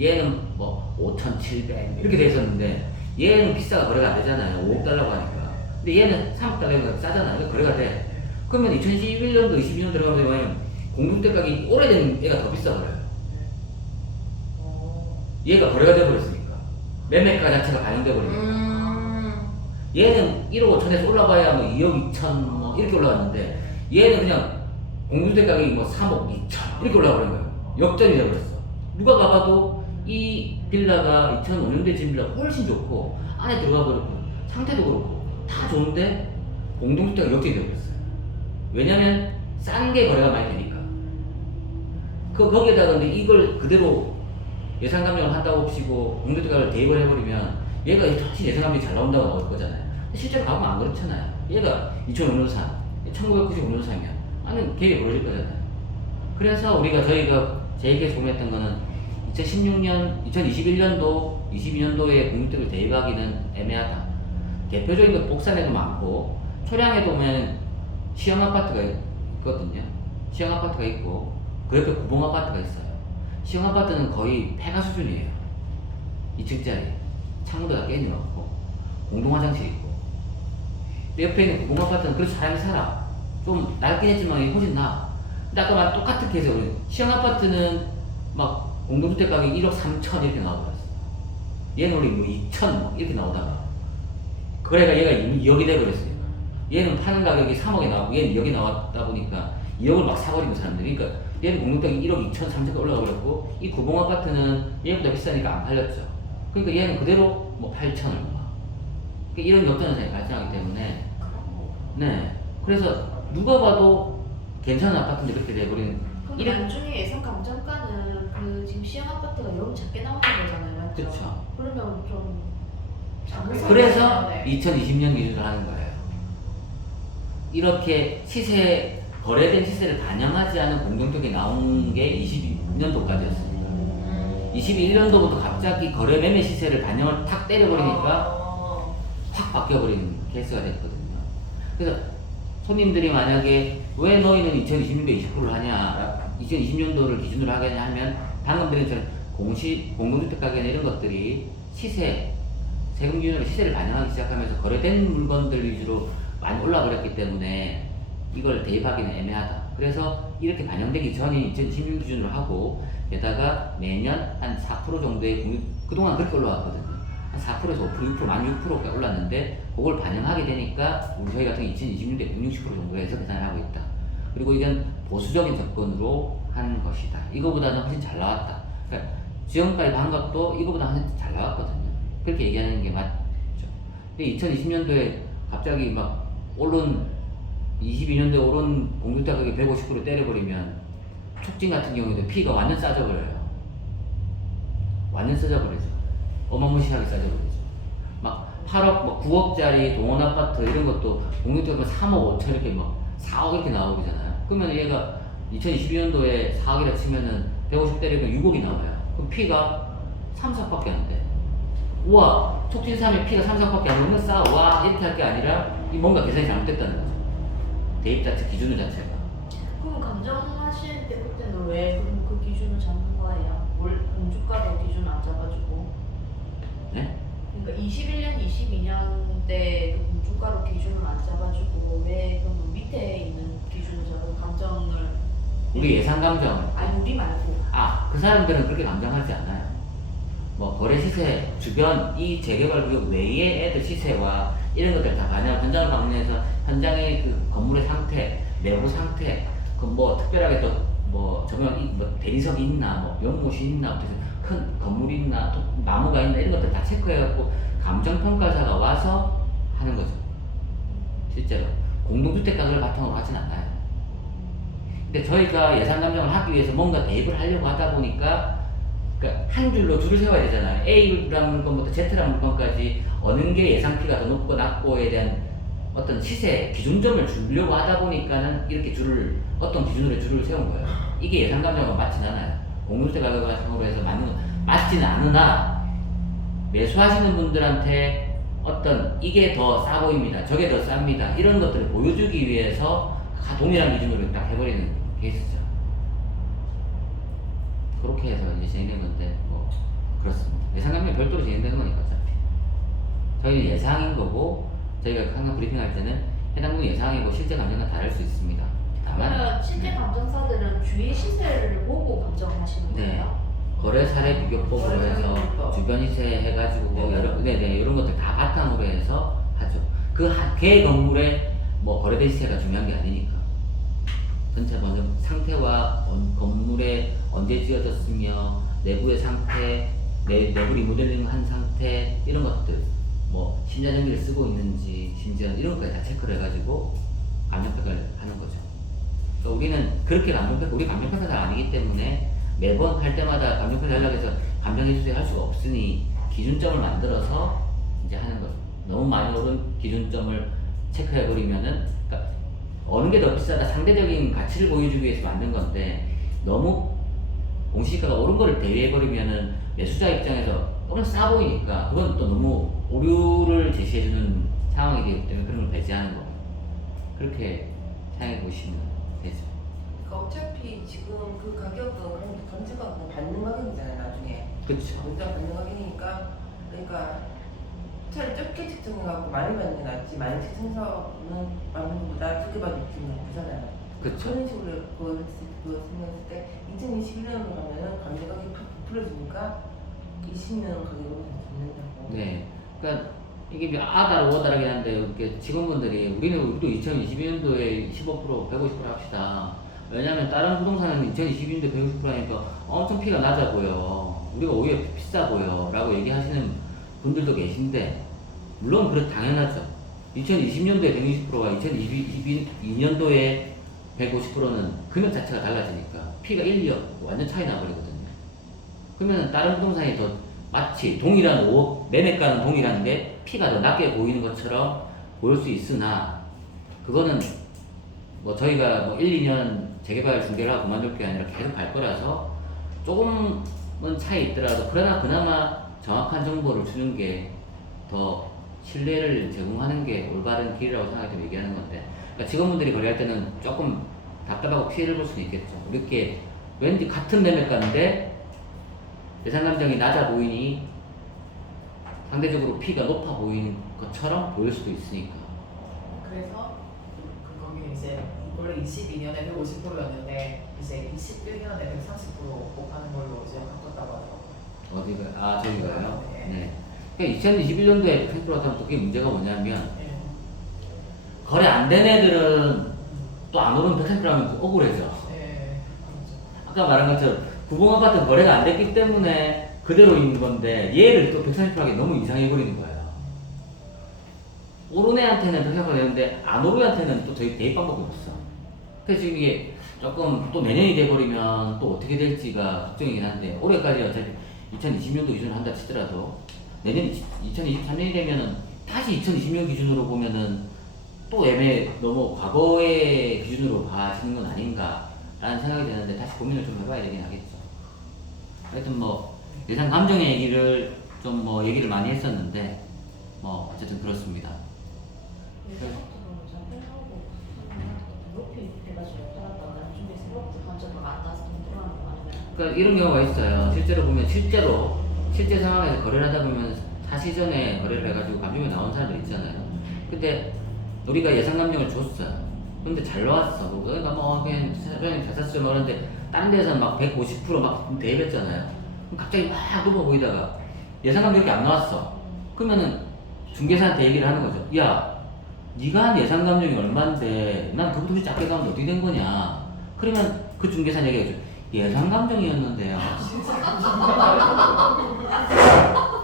얘는 뭐 5천 7백 이렇게 돼 있었는데 얘는 비싸가 거래가 안 되잖아요. 5억 달라고 하니까. 근데 얘는 3억 달라고 싸잖아요. 그러니까 거래가 돼. 그러면 2011년도, 22년 들어가면 뭐냐면 공동주택 가격이 오래된 얘가 더 비싸버려요. 얘가 거래가 돼버렸으니까. 매매가 자체가 반영돼 버리니까. 얘는 1억 5천에서 올라가야 뭐 2억 2천 뭐 이렇게 올라갔는데 얘는 그냥 공동주택 가격이 뭐 3억 2천 이렇게 올라가 버린 거예요. 역전이 돼버렸어. 누가 가봐도 이 빌라가 2005년도에 지은 빌라가 훨씬 좋고 안에 들어가 버렸고 상태도 그렇고 다 좋은데 공동주택가 역전이 돼버렸어요. 왜냐면 싼 게 거래가 많이 되니까. 거기에다가 근데 이걸 그대로 예상 감정을 한다고 치고 공동주택가를 대입을 해버리면 얘가 훨씬 예상 감정이 잘 나온다고 나올 거잖아요. 실제로 가보면 안 그렇잖아요. 얘가 2005년 산, 1995년 사면 아니 계획이 벌어질 거잖아요. 그래서 저희가 제얘기에서 고민했던 거는 2016년, 2021년도, 22년도에 공동주택을 대입하기는 애매하다. 대표적인 건 복산에도 많고 초량에도 보면 시형 아파트가 있거든요. 시형 아파트가 있고 그 옆에 구봉 아파트가 있어요. 시형 아파트는 거의 폐가 수준이에요. 2층짜리 창문도 다 깨져 없고 공동 화장실 있고. 근데 옆에 있는 구봉 아파트는 그래도 사람이 살아. 좀 낡긴 했지만 훨씬 나아. 근데 아까 말 똑같은 케이스예요. 시형 아파트는 막 공동주택 가격이 1억 3천 이렇게 나와버렸어. 얘는 원래 뭐 2천 막 이렇게 나오다가 거래가 얘가 2억이 돼버렸어요. 얘는 파는 가격이 3억에 나오고 얘는 2억이 나왔다 보니까 2억을 막 사버리는 사람들이. 그러니까 얘는 공동주택이 1억 2천 3천까지 올라가 버렸고 이 구봉 아파트는 얘보다 비싸니까 안 팔렸죠. 그러니까 얘는 그대로 뭐 8천 얼마. 그러니까 이런 역전 현상이 발생하기 때문에 네. 그래서 누가 봐도 괜찮은 아파트인데 그렇게 돼버리는. 그럼 나중에 예상 감정가는 그 지금 시형 아파트가 너무 작게 나오는 거잖아요, 맞죠? 그쵸. 그러면 좀 그래서 네. 2020년 기준으로 하는 거예요. 이렇게 거래된 시세를 반영하지 않은 공동주택이 나온 게 22년도까지였습니다. 21년도부터 갑자기 거래 매매 시세를 반영을 탁 때려버리니까 확 바뀌어버리는 케이스가 됐거든요. 그래서 손님들이 만약에 왜 너희는 2020년도에 20%를 하냐, 2020년도를 기준으로 하겠냐 하면 방금 드린 것처럼 공동주택 가격이나 이런 것들이 세금 기준으로 시세를 반영하기 시작하면서 거래된 물건들 위주로 많이 올라버렸기 때문에 이걸 대입하기는 애매하다. 그래서 이렇게 반영되기 전인 2016 기준으로 하고 게다가 매년 한 4% 정도의 그동안 그렇게 올라왔거든요. 한 4%에서 5%, 6%, 만 6%가 올랐는데 그걸 반영하게 되니까 우리 저희 같은 2026년도에 160% 정도에서 계산을 하고 있다. 그리고 이건 보수적인 접근으로 한 것이다. 이거보다는 훨씬 잘 나왔다. 그러니까 지금까지 한 것도 이거보다 훨씬 잘 나왔거든요. 그렇게 얘기하는 게 맞죠. 근데 2020년도에 갑자기 막 오른 22년도에 오른 공주택 가격이 150% 때려버리면 촉진 같은 경우에도 피가 완전 싸져버려요. 완전 싸져버리죠. 어마무시하게 싸져버리죠. 막 8억, 뭐 9억짜리 동원 아파트 이런 것도 공주택은 3억 5천 이렇게 막 4억 이렇게 나오잖아요. 그러면 얘가 2022년도에 4억이라 치면은 150 때리면 6억이 나와요. 그럼 피가 3, 4억밖에 안 돼. 우와, 촉진 3에 피가 3, 4억밖에 안 되면 싸. 와, 이렇게 할 게 아니라 이 뭔가 계산이 잘못됐다는 거죠. 대입 자체, 기준 자체가. 그럼 감정하실 때 그때는 왜 그럼 그 기준을 잡는 거예요? 뭘 공주가로 기준 안 잡아주고? 네? 그러니까 21년, 22년 때 그 공주가로 기준을 안 잡아주고 왜 그러면 밑에 있는 기준을 잡고 감정을 우리 예상 감정을. 아니 우리 말고 그 사람들은 그렇게 감정하지 않아요. 뭐 거래 시세, 주변 이 재개발 구역 외의 애들 시세와 이런 것들 다 반영, 현장을 방문해서 현장의 그 건물의 상태, 내부 상태, 그 뭐 특별하게 또 뭐 저명 뭐 대리석이 있나, 뭐 연못이 있나, 무슨 큰 건물이 있나, 또 나무가 있나 이런 것들 다 체크해갖고 감정 평가사가 와서 하는 거죠. 실제로 공동주택 가격을 바탕으로 하진 않아요. 근데 저희가 예산 감정을 하기 위해서 뭔가 대입을 하려고 하다 보니까 그러니까 한 줄로 줄을 세워야 되잖아요. A라는 물건부터 Z라는 물건까지 어느 게 예상피가 더 높고 낮고에 대한 어떤 시세 기준점을 주려고 하다 보니까는 이렇게 줄을 어떤 기준으로 줄을 세운 거예요. 이게 예산 감정과 맞진 않아요. 공동주택 가격을 바탕으로 해서 맞지는 않으나 매수하시는 분들한테 어떤 이게 더 싸 보입니다. 저게 더 쌉니다. 이런 것들을 보여주기 위해서 동일한 기준으로 딱 해버리는 케이스죠. 그렇게 해서 이제 진행된 건데 뭐 그렇습니다. 예상감이 별도로 진행되는 거니까 어차피 저희는 예상인 거고 저희가 항상 브리핑할 때는 해당 분이 예상이고 실제 감정과 다를 수 있습니다. 다만 그러면 실제 감정사들은 주위 시세를 보고 감정하시는 네. 거예요? 거래 사례 비교법으로 거래 사례 해서 비교법. 주변 시세 해가지고 뭐 네. 여러 이런 것들 다 바탕으로 해서 하죠. 개 건물의 뭐 거래대 시세가 중요한 게 아니니까. 전체 먼저 상태와 건물에 언제 지어졌으며 내부의 상태, 내부 리모델링 한 상태 이런 것들 뭐 심자전기를 쓰고 있는지 심지어 이런 것까지 다 체크를 해가지고 감정평가를 하는 거죠. 그러니까 우리는 그렇게 우리 감정평가사가 아니기 때문에 매번 할 때마다 감정평가 하려고 해서 감정해수세 할 수가 없으니 기준점을 만들어서 이제 하는 거죠. 너무 많이 오른 기준점을 체크해버리면은 그러니까 어느 게 더 비싸다 상대적인 가치를 보여주기 위해서 만든 건데 너무 공시가가 오른 거를 대비해버리면은 매수자 입장에서 너무 싸 보이니까 그건 또 너무 오류를 제시해주는 상황이 되기 때문에 그런 걸 배제하는 거 그렇게 생각해 보시면 되죠. 그러니까 어차피 지금 그 가격은 그냥 전체가 그냥 받는 가격이잖아요 나중에. 그렇죠. 먼저 받는 가격이니까 그러니까 차라리 적게 측정해갖고 많이 받는 게 낫지 많이 측정해서는 받는 것보다 적게 받는 게 나쁘잖아요. 그렇죠. 그런 식으로 생각했을 때 2021년으로 가면은 감정 가격이 팍 부풀어지니까 20년 가격으로 잡는다고. 네. 그러니까 이게 아다르고다르긴 한데 이렇게 직원분들이 우리도 2022년도에 15% 150% 합시다. 왜냐면 다른 부동산은 2022년도에 150% 하니까 엄청 피가 낮아 보여. 우리가 오히려 비싸 보여. 라고 얘기하시는 분들도 계신데 물론 당연하죠. 2020년도에 120%가 2022년도에 150%는 금액 자체가 달라지니까 피가 1, 2억 완전 차이 나버리거든요. 그러면 다른 부동산이 더 마치 동일한 5억 매매가는 동일한데 피가 더 낮게 보이는 것처럼 보일 수 있으나 그거는 뭐 저희가 뭐 1, 2년 재개발 중개를 하고 그만둘 게 아니라 계속 갈 거라서 조금은 차이 있더라도 그나마 정확한 정보를 주는 게 더 신뢰를 제공하는 게 올바른 길이라고 생각해서 얘기하는 건데 그러니까 직원분들이 거래할 때는 조금 답답하고 피해를 볼 수는 있겠죠. 이렇게 왠지 같은 매매가인데 예상 감정이 낮아 보이니 상대적으로 피가 높아 보이는 것처럼 보일 수도 있으니까. 그래서 거기 이제 원래 22년에 150%였는데 이제 21년에 130% 곱하는 걸로 이제 바꿨다고 하더라고요. 어디가? 저기가요? 네. 네. 그러니까 2021년도에 100%가 되면 또 그게 문제가 뭐냐면 예. 거래 안 된 애들은 또 안 오르면 100%라면 억울해져. 예. 아까 말한 것처럼 구봉 아파트 거래가 안 됐기 때문에 그대로 있는 건데 얘를 또 130%하기 너무 이상해 버리는 거예요. 오른 애한테는 100%가 되는데 안 오른 애한테는 또 저희 대입 방법이 없어. 그래서 지금 이게 조금 또 내년이 돼버리면 또 어떻게 될지가 걱정이긴 한데 올해까지 어차피 2020년도 기준으로 한다 치더라도 내년 2023년이 되면은 다시 2020년 기준으로 보면은 또 너무 과거의 기준으로 봐지는 건 아닌가라는 생각이 드는데 다시 고민을 좀 해봐야 되긴 하겠죠. 하여튼 뭐 예상 감정의 얘기를 좀 뭐 얘기를 많이 했었는데 뭐 어쨌든 그렇습니다. 높이 해가지고 팔았다가 나중에 새롭게 감정가 안 나서 돈 들어가는 거 아니면 그러니까 이런 경우가 있어요. 실제로 보면 실제 상황에서 거래를 하다 보면 사시전에 거래를 해가지고 감정이 나온 사람들 있잖아요. 근데 우리가 예상 감정을 줬어. 근데 잘 나왔어. 그러니까 뭐 그냥 사장님 잘 샀어요. 뭐 그런데 다른 데서는 막 150%막 대입했잖아요. 그럼 갑자기 막 높아 보이다가 예상 감정이 안 나왔어. 그러면은 중개사한테 얘기를 하는 거죠. 야, 네가 한 예상 감정이 얼만데 난 그보다 훨씬 작게 가면 어떻게 된 거냐. 그러면 그 중개사는 얘기하죠. 예상 감정이었는데요.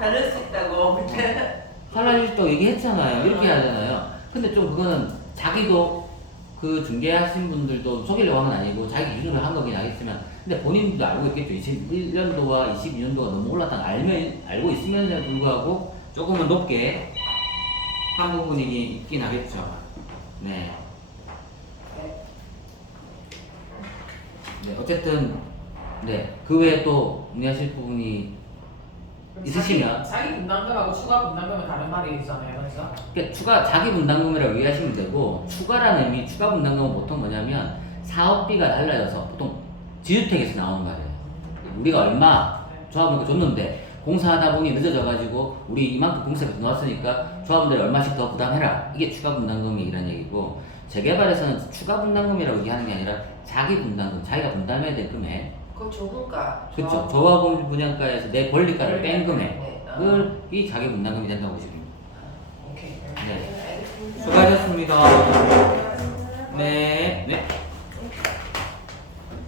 다를 수 있다고. 달라질 수 있다고 얘기했잖아요. 이렇게 하잖아요. 근데 좀 그거는 자기도 그 중개하신 분들도 속이려고 한 건 아니고 자기 기준으로 한 거긴 하겠지만 근데 본인도 알고 있겠죠. 21년도와 22년도가 너무 올랐다는 걸 알고 있으면서 불구하고 조금은 높게 한 부분이 있긴 하겠죠. 네. 네, 어쨌든 네, 그 외에 또 문의하실 부분이 있으시면 자기 분담금하고 추가 분담금은 다른 말이잖아요, 그렇죠? 그러니까 자기 분담금이라고 이해하시면 되고 추가라는 의미, 추가 분담금은 보통 뭐냐면 사업비가 달라져서 보통 지주택에서 나오는 말이에요. 우리가 얼마 조합원들 줬는데 공사하다 보니 늦어져가지고 우리 이만큼 공사비 더 나왔으니까 조합원들이 얼마씩 더 부담해라. 이게 추가 분담금이라는 얘기고 재개발에서는 추가 분담금이라고 얘기하는 게 아니라 자기 분담금, 자기가 분담해야 될 금액. 그 조금가. 그렇죠. 조합원 분양가에서 내 권리가를 뺀 금액을 네. 이 자기 분담금이 된다고 보시면 됩니다. 오케이. 네. 알겠습니다. 수고하셨습니다. 네. 네.